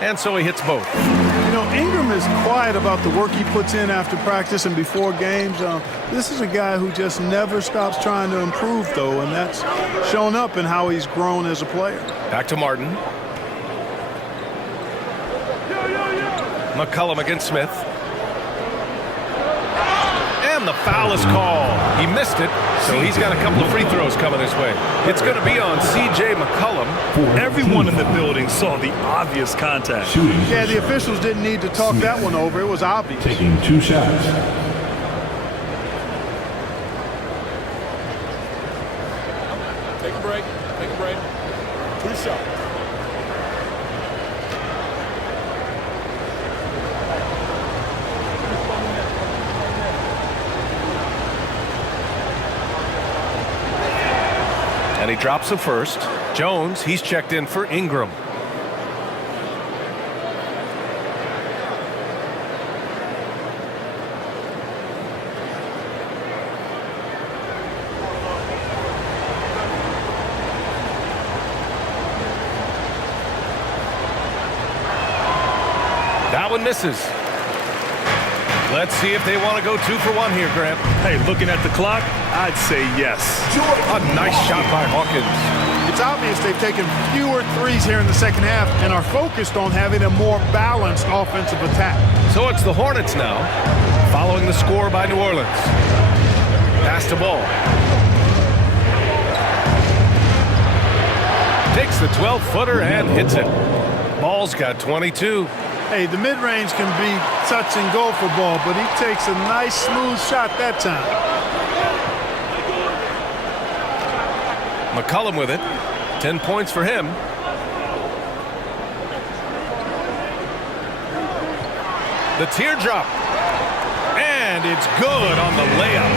And so he hits both. You know, Ingram is quiet about the work he puts in after practice and before games. This is a guy who just never stops trying to improve, though, and that's shown up in how he's grown as a player. Back to Martin. McCollum against Smith. And And the foul is called. He missed it, so he's got a couple of free throws coming his way. It's going to be on C.J. McCollum. Everyone in the building saw the obvious contact. Yeah, the officials didn't need to talk that one over. It was obvious. Taking 2 shots. Take a break. Take a break. 2 shots. And he drops the first. Jones, he's checked in for Ingram. That one misses. Let's see if they want to go 2 for 1 here, Grant. Hey, looking at the clock, I'd say yes. A nice shot by Hawkins. It's obvious they've taken fewer threes here in the second half and are focused on having a more balanced offensive attack. So it's the Hornets now, following the score by New Orleans. Pass the ball. Takes the 12-footer and hits it. Ball's got 22. Hey, the mid-range can be touch and go for Ball, but he takes a nice smooth shot that time. McCollum with it. 10 points for him. The teardrop. And it's good on the layup.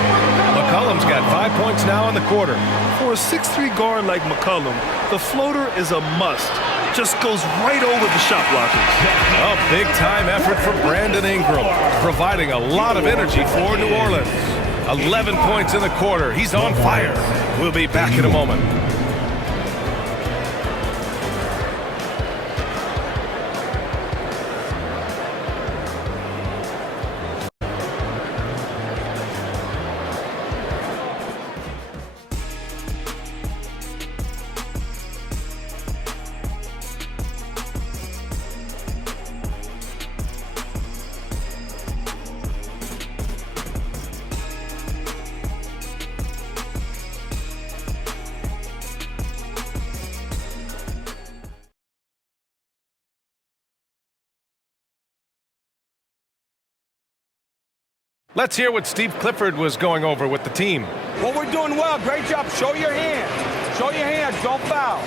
McCollum's got 5 points now in the quarter. For a 6'3 guard like McCollum, the floater is a must. Just goes right over the shot blockers. A big-time effort for Brandon Ingram, providing a lot of energy for New Orleans. 11 points in the quarter. He's on fire. We'll be back in a moment. Let's hear what Steve Clifford was going over with the team. Well, we're doing well. Great job. Show your hands. Show your hands. Don't foul.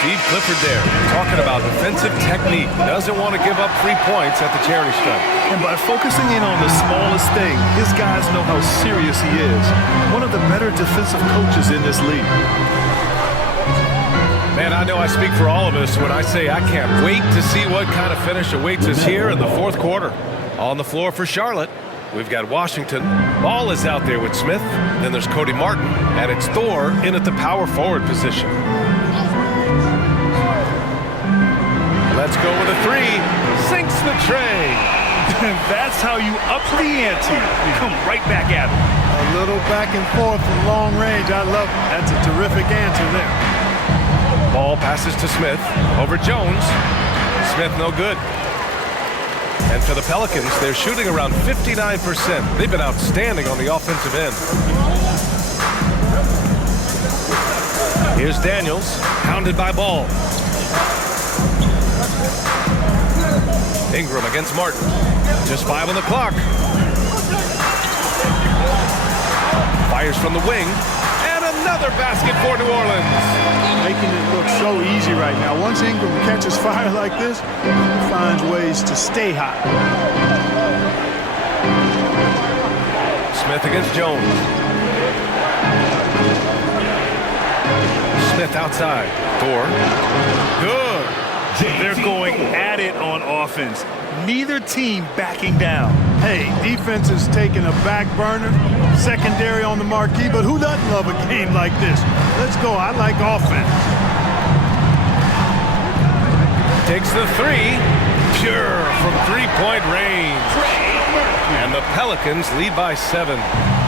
Steve Clifford there, talking about defensive technique. Doesn't want to give up 3 points at the charity stripe. And by focusing in on the smallest thing, his guys know how serious he is. One of the better defensive coaches in this league. Man, I know I speak for all of us when I say I can't wait to see what kind of finish awaits us here in the fourth quarter. On the floor for Charlotte, we've got Washington. Ball is out there with Smith. Then there's Cody Martin. And it's Thor in at the power forward position. Let's go with a 3. Sinks the tray. That's how you up the ante. Come right back at him. A little back and forth from long range. I love it. That's a terrific answer there. Ball passes to Smith. Over Jones. Smith no good. And for the Pelicans, they're shooting around 59%. They've been outstanding on the offensive end. Here's Daniels, hounded by Ball. Ingram against Martin. Just 5 on the clock. Fires from the wing. And another basket for New Orleans. Making it look so easy right now. Once Ingram catches fire like this, he finds ways to stay hot. Smith against Jones. Smith outside. Thor. Good. They're going at it on offense. Neither team backing down. Hey, defense is taking a back burner, secondary on the marquee, but who doesn't love a game like this? Let's go. I like offense. Takes the 3. Pure from 3-point range. And the Pelicans lead by 7.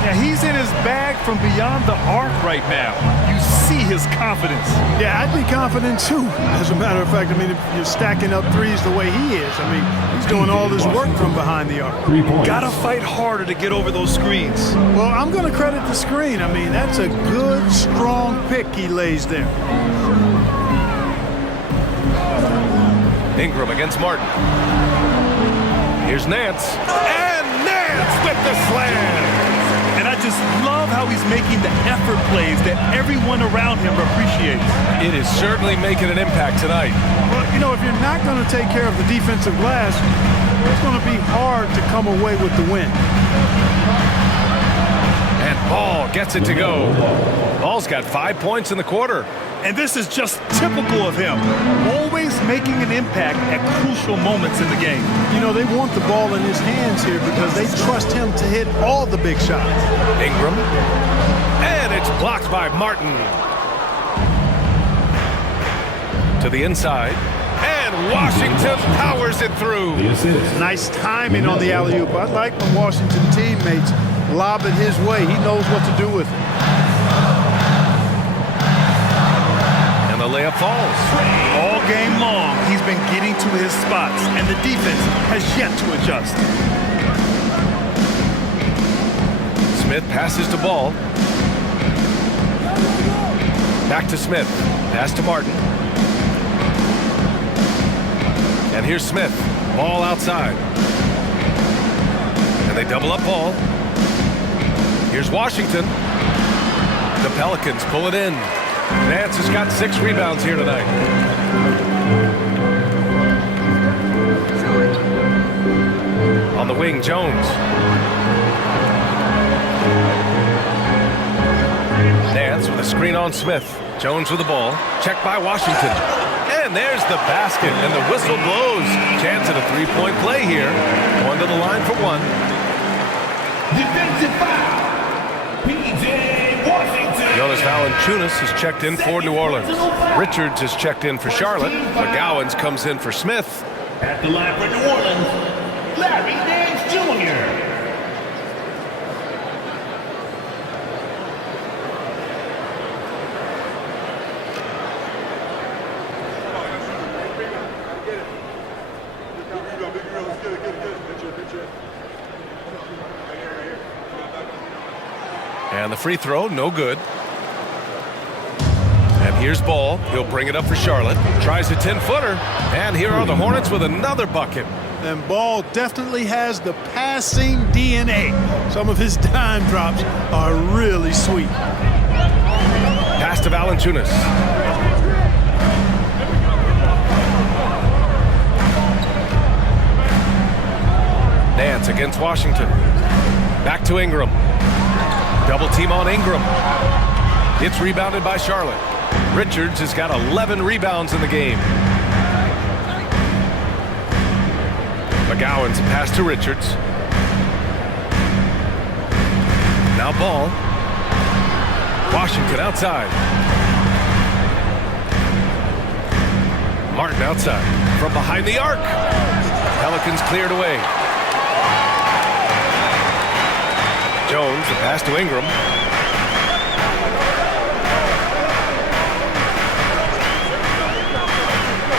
Yeah, he's in his bag from beyond the arc right now. You see his confidence. Yeah, I'd be confident too. As a matter of fact, I mean, if you're stacking up threes the way he is, I mean, he's doing all this work from behind the arc. 3 points. Gotta fight harder to get over those screens. Well, I'm going to credit the screen. I mean, that's a good, strong pick he lays there. Ingram against Martin. Here's Nance. And Nance with the slam. And I just love how he's making the effort plays that everyone around him appreciates. It is certainly making an impact tonight. Well, you know, if you're not going to take care of the defensive glass, it's going to be hard to come away with the win. And Ball gets it to go. Ball's got 5 points in the quarter. And this is just typical of him. Always making an impact at crucial moments in the game. You know, they want the ball in his hands here because they trust him to hit all the big shots. Ingram. And it's blocked by Martin. To the inside. And Washington powers it through. Nice timing on the alley-oop. I like when Washington teammates lob it his way. He knows what to do with it. And the layup falls. All game long, he's been getting to his spots, and the defense has yet to adjust. Smith passes to Ball. Back to Smith. Pass to Martin. And here's Smith. Ball outside. And they double up Ball. Here's Washington. The Pelicans pull it in. Nance has got 6 rebounds here tonight. On the wing, Jones. Nance with a screen on Smith. Jones with the ball. Checked by Washington. And there's the basket, and the whistle blows. Chance at a 3-point play here. One to the line for one. Defensive foul. PJ Washington. Jonas Valanciunas has checked in for New Orleans. Richards has checked in for Charlotte. McGowans comes in for Smith. At the line for New Orleans, Larry Nance Jr. And the free throw, no good. And here's Ball. He'll bring it up for Charlotte. Tries a 10-footer. And here are the Hornets with another bucket. And Ball definitely has the passing DNA. Some of his dime drops are really sweet. Pass to Valanciunas. Nance against Washington. Back to Ingram. Double team on Ingram. It's rebounded by Charlotte. Richards has got 11 rebounds in the game. McGowans pass to Richards. Now Ball. Washington outside. Martin outside. From behind the arc. Pelicans cleared away. Jones, the pass to Ingram.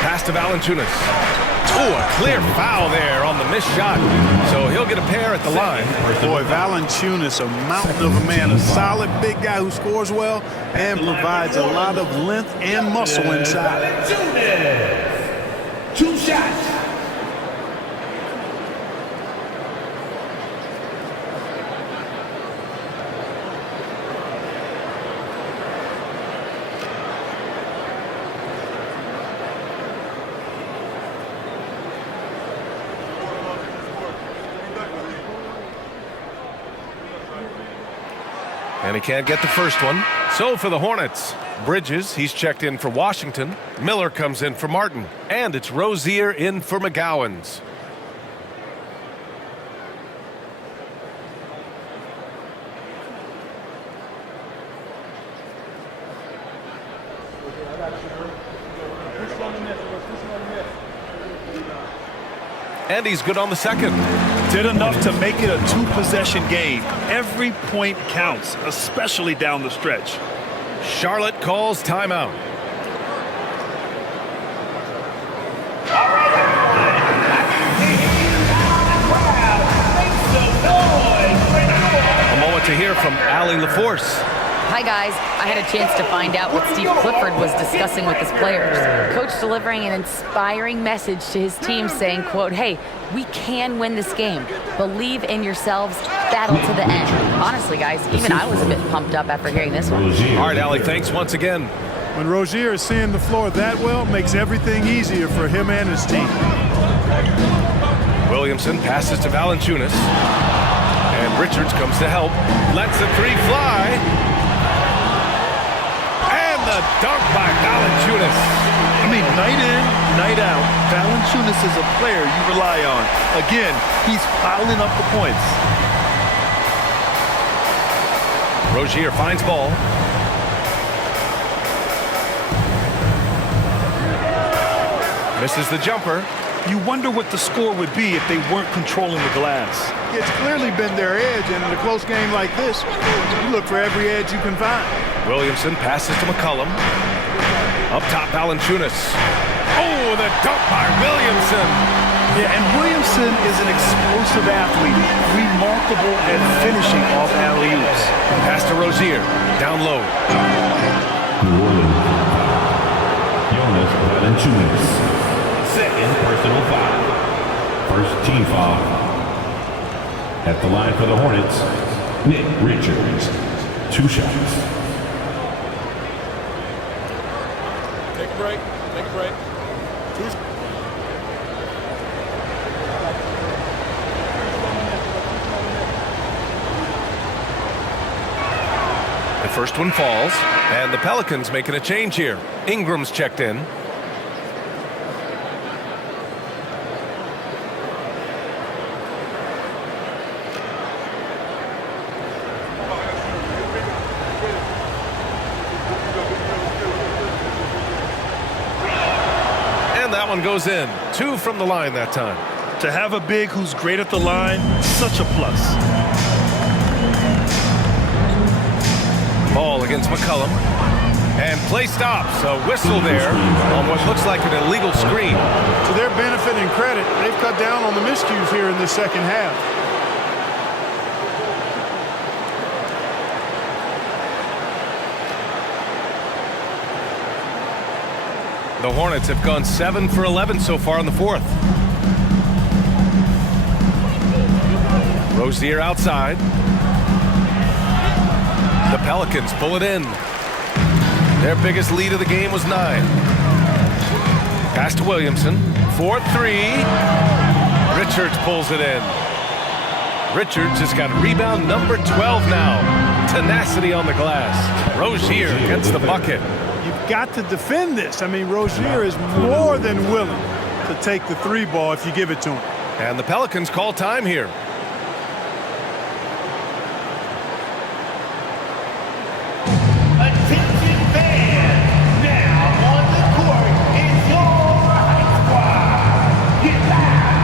Pass to Valanciunas. Oh, a clear foul there on the missed shot. So he'll get a pair at the line. Boy, Valanciunas, a mountain of a man, a solid big guy who scores well and provides a lot of length and muscle inside. Valanciunas. 2 shots. And he can't get the first one. So for the Hornets, Bridges, he's checked in for Washington. Miller comes in for Martin. And it's Rozier in for McGowans. And he's good on the second. Did enough to make it a two-possession game. Every point counts, especially down the stretch. Charlotte calls timeout. A moment to hear from Allie LaForce. Hi, guys. I had a chance to find out what Steve Clifford was discussing with his players. Coach delivering an inspiring message to his team saying, quote, hey, we can win this game. Believe in yourselves. Battle to the end. Honestly, guys, even I was a bit pumped up after hearing this one. All right, Allie, thanks once again. When Rozier is seeing the floor that well, it makes everything easier for him and his team. Williamson passes to Valanciunas. And Richards comes to help. Lets the three fly. And the dunk by Valanciunas. I mean, night in, night out, Valanciunas is a player you rely on. Again, he's piling up the points. Rozier finds ball. Misses the jumper. You wonder what the score would be if they weren't controlling the glass. It's clearly been their edge, and in a close game like this, you look for every edge you can find. Williamson passes to McCollum. Up top, Valanciunas. Oh, the dunk by Williamson. Yeah, and Williamson is an explosive athlete, remarkable at finishing off alley-oops. Pass to Rozier, down low. New Orleans. Jonas Valanciunas. Second personal foul. First team foul. At the line for the Hornets, Nick Richards. 2 shots. Take a break. Take a break. The first one falls, and the Pelicans making a change here. Ingram's checked in. And that one goes in. 2 from the line that time. To have a big who's great at the line, such a plus. Ball against McCollum. And play stops. A whistle there on what looks like an illegal screen. To their benefit and credit, they've cut down on the miscues here in the second half. The Hornets have gone 7 for 11 so far in the fourth. Rozier outside. The Pelicans pull it in. Their biggest lead of the game was 9. Pass to Williamson. 4-3. Richards pulls it in. Richards has got rebound number 12 now. Tenacity on the glass. Rozier gets the bucket. You've got to defend this. I mean, Rozier is more than willing to take the 3 ball if you give it to him. And the Pelicans call time here. Attention fans, now on the court is your high squad. Get loud.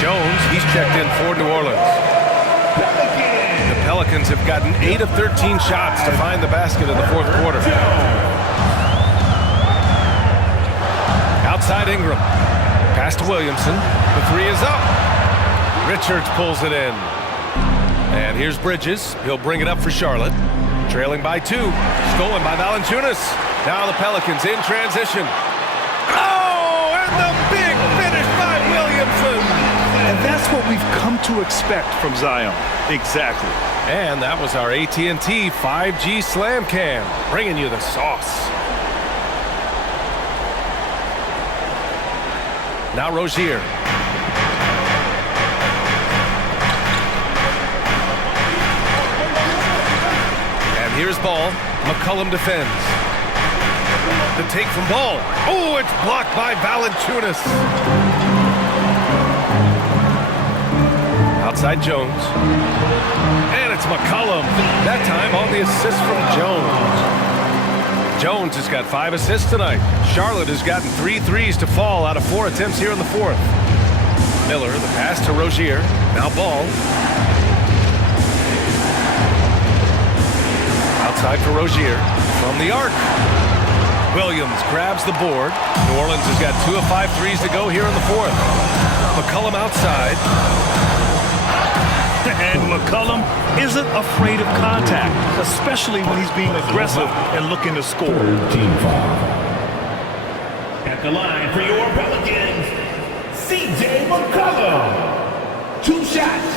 Jones, he's checked in for New Orleans. The Pelicans have gotten 8 of 13 shots to find the basket in the fourth quarter. Outside Ingram. Pass to Williamson. The 3 is up. Richards pulls it in. And here's Bridges. He'll bring it up for Charlotte. Trailing by 2. Stolen by Valanciunas. Now the Pelicans in transition. Oh, and the big finish by Williamson. And that's what we've come to expect from Zion. Exactly. And that was our AT&T 5G Slam Cam, bringing you the sauce. Now Rozier. And here's Ball. McCollum defends. The take from Ball. Oh, it's blocked by Valanciunas. Outside Jones. And it's McCollum. That time on the assist from Jones. Jones has got 5 assists tonight. Charlotte has gotten 3 threes to fall out of 4 attempts here in the fourth. Miller, the pass to Rozier. Now Ball. Outside for Rozier from the arc. Williams grabs the board. New Orleans has got 2 of 5 threes to go here in the fourth. McCollum outside. And McCollum isn't afraid of contact, especially when he's being aggressive and looking to score. Team foul. At the line for your Pelicans, CJ McCollum. 2 shots.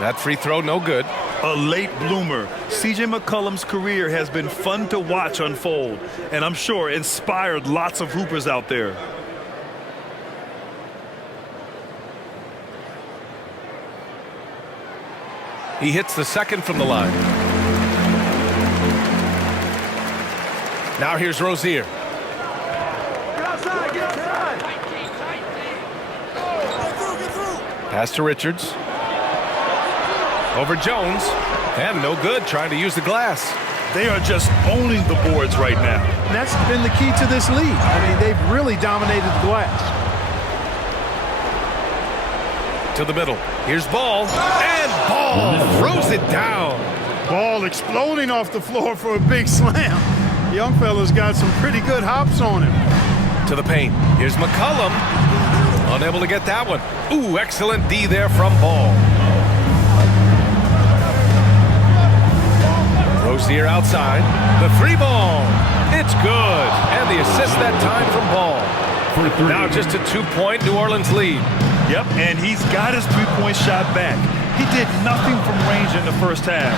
That free throw, no good. A late bloomer. CJ McCollum's career has been fun to watch unfold, and I'm sure inspired lots of hoopers out there. He hits the second from the line. Now here's Rozier. Get outside, get outside. Get through. Pass to Richards. Over Jones. And no good, trying to use the glass. They are just owning the boards right now. And that's been the key to this league. I mean, they've really dominated the glass. To the middle. Here's Ball. And Ball throws it down. Ball exploding off the floor for a big slam. Young fella's got some pretty good hops on him. To the paint. Here's McCollum. Unable to get that one. Ooh, excellent D there from Ball. Rozier outside. The 3 ball. It's good. And the assist that time from Ball. Now just a 2-point New Orleans lead. Yep, and he's got his 3-point shot back. He did nothing from range in the first half.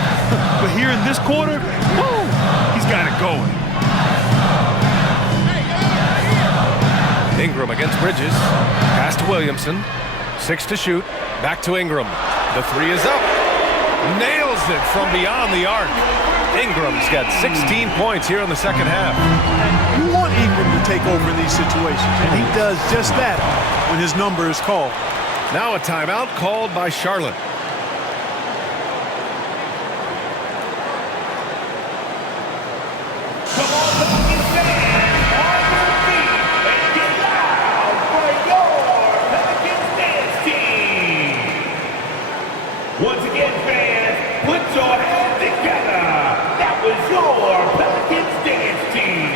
But here in this quarter, woo, he's got it going. Ingram against Bridges. Pass to Williamson. 6 to shoot. Back to Ingram. The 3 is up. Nails it from beyond the arc. Ingram's got 16 points here in the second half. And you want Ingram to take over in these situations, and he does just that when his number is called. Now a timeout called by Charlotte. Come on, Pelicans fans, on your feet and get loud for your Pelicans dance team. Once again, fans, put your hands together. That was your Pelicans dance team.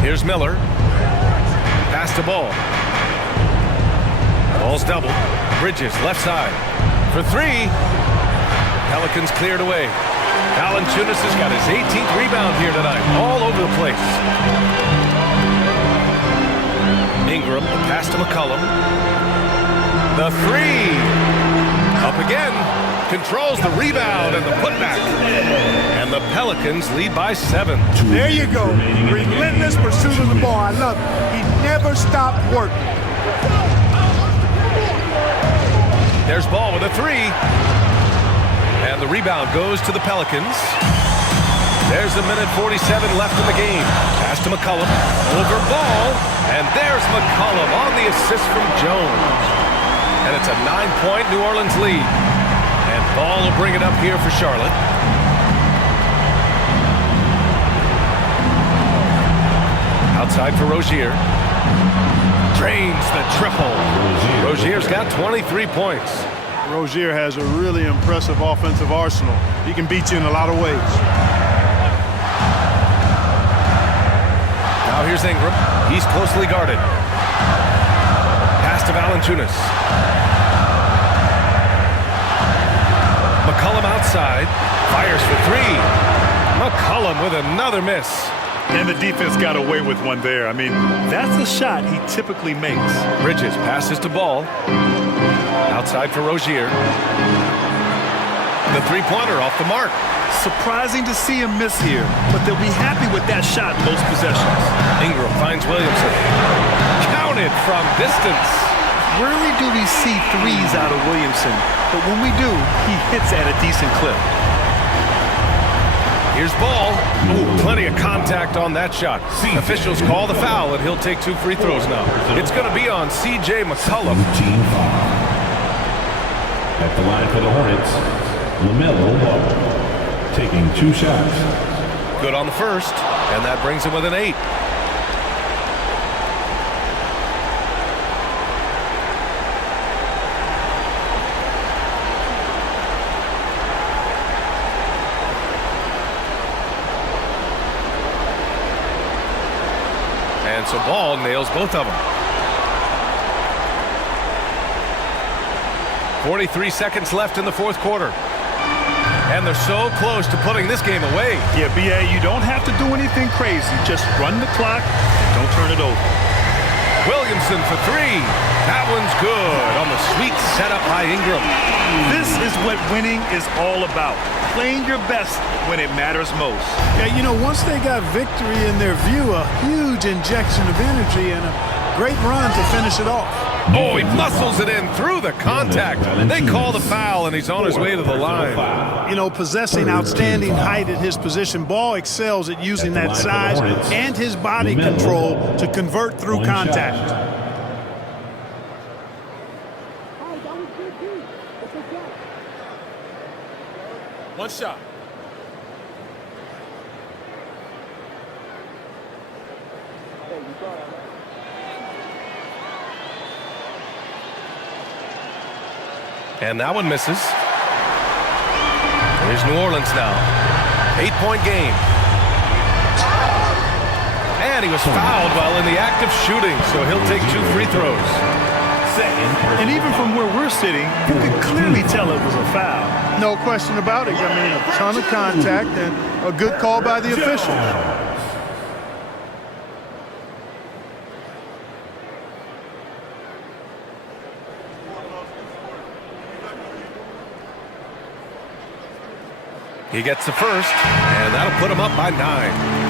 Here's Miller. Pass to Ball. Ball's double. Bridges, left side. For 3. Pelicans cleared away. Valanciunas has got his 18th rebound here tonight. All over the place. Ingram, the pass to McCollum. The 3. Up again. Controls the rebound and the putback. And the Pelicans lead by 7. There you go. Relentless pursuit of the ball. I love it. He never stopped working. There's Ball with a 3. And the rebound goes to the Pelicans. There's a minute 47 left in the game. Pass to McCollum. Over Ball. And there's McCollum on the assist from Jones. And it's a 9-point New Orleans lead. And Ball will bring it up here for Charlotte. Outside for Rozier. Drains the triple. Rozier's got 23 points. Rozier has a really impressive offensive arsenal. He can beat you in a lot of ways. Now here's Ingram. He's closely guarded. Pass to Valanciunas. McCollum outside. Fires for 3. McCollum with another miss. And the defense got away with one there. I mean, that's a shot he typically makes. Bridges passes to Ball. Outside for Rozier. The three-pointer off the mark. Surprising to see him miss here, but they'll be happy with that shot most possessions. Ingram finds Williamson. Counted from distance. Rarely do we see threes out of Williamson, but when we do, he hits at a decent clip. Here's Ball. Ooh, plenty of contact on that shot. Officials call the foul, and he'll take 2 free throws now. It's going to be on C.J. McCollum. Team foul. At the line for the Hornets, LaMelo Ball. Taking 2 shots. Good on the first, and that brings him with an 8. And so Ball nails both of them. 43 seconds left in the fourth quarter. And they're so close to putting this game away. Yeah, B.A., you don't have to do anything crazy. Just run the clock and don't turn it over. Williamson for 3. That one's good on the sweet setup by Ingram. This is what winning is all about. Playing your best when it matters most. Yeah, you know, once they got victory in their view, a huge injection of energy and a great run to finish it off. Oh, he muscles it in through the contact. They call the foul, and he's on his way to the line. You know, possessing outstanding height at his position, Ball excels at using that size and his body control to convert through contact. One shot. And that one misses. Here's New Orleans now. 8-point game. And he was fouled while in the act of shooting, so he'll take 2 free throws. And even from where we're sitting, you can clearly tell it was a foul. No question about it. I mean, a ton of contact and a good call by the officials. He gets the first, and that'll put him up by 9.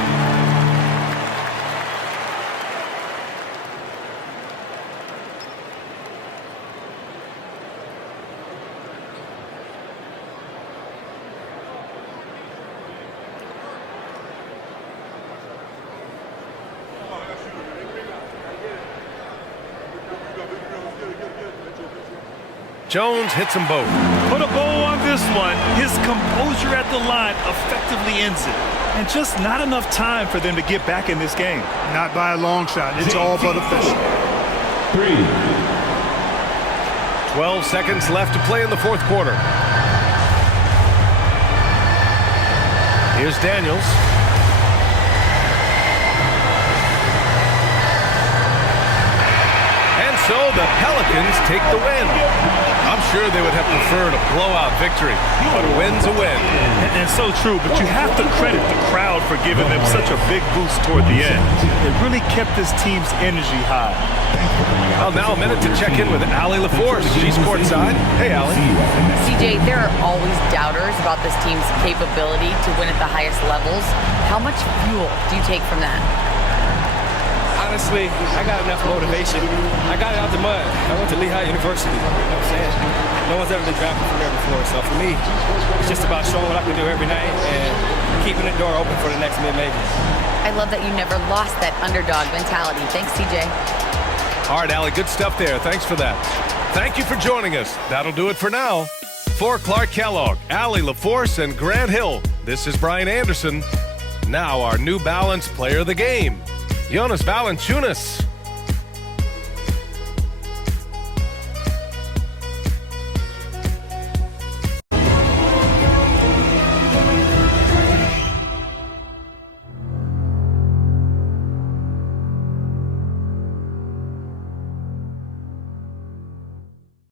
Jones hits them both. Put a bow on this one. His composure at the line effectively ends it. And just not enough time for them to get back in this game. Not by a long shot. It's all but official. 12 seconds left to play in the fourth quarter. Here's Daniels. And so the Pelicans take the win. I'm sure they would have preferred a blowout victory, but a win's a win. And so true, but you have to credit the crowd for giving them such a big boost toward the end. It really kept this team's energy high. Well, now a minute to check in with Allie LaForce. She's courtside. Hey, Allie. CJ, there are always doubters about this team's capability to win at the highest levels. How much fuel do you take from that? Honestly, I got enough motivation. I got it out the mud. I went to Lehigh University. You know what I'm saying? No one's ever been drafted from there before. So for me, it's just about showing what I can do every night and keeping the door open for the next mid-major. I love that you never lost that underdog mentality. Thanks, CJ. All right, Allie, good stuff there. Thanks for that. Thank you for joining us. That'll do it for now. For Clark Kellogg, Allie LaForce, and Grant Hill, this is Brian Anderson. Now our New Balance Player of the Game, Jonas Valanciunas.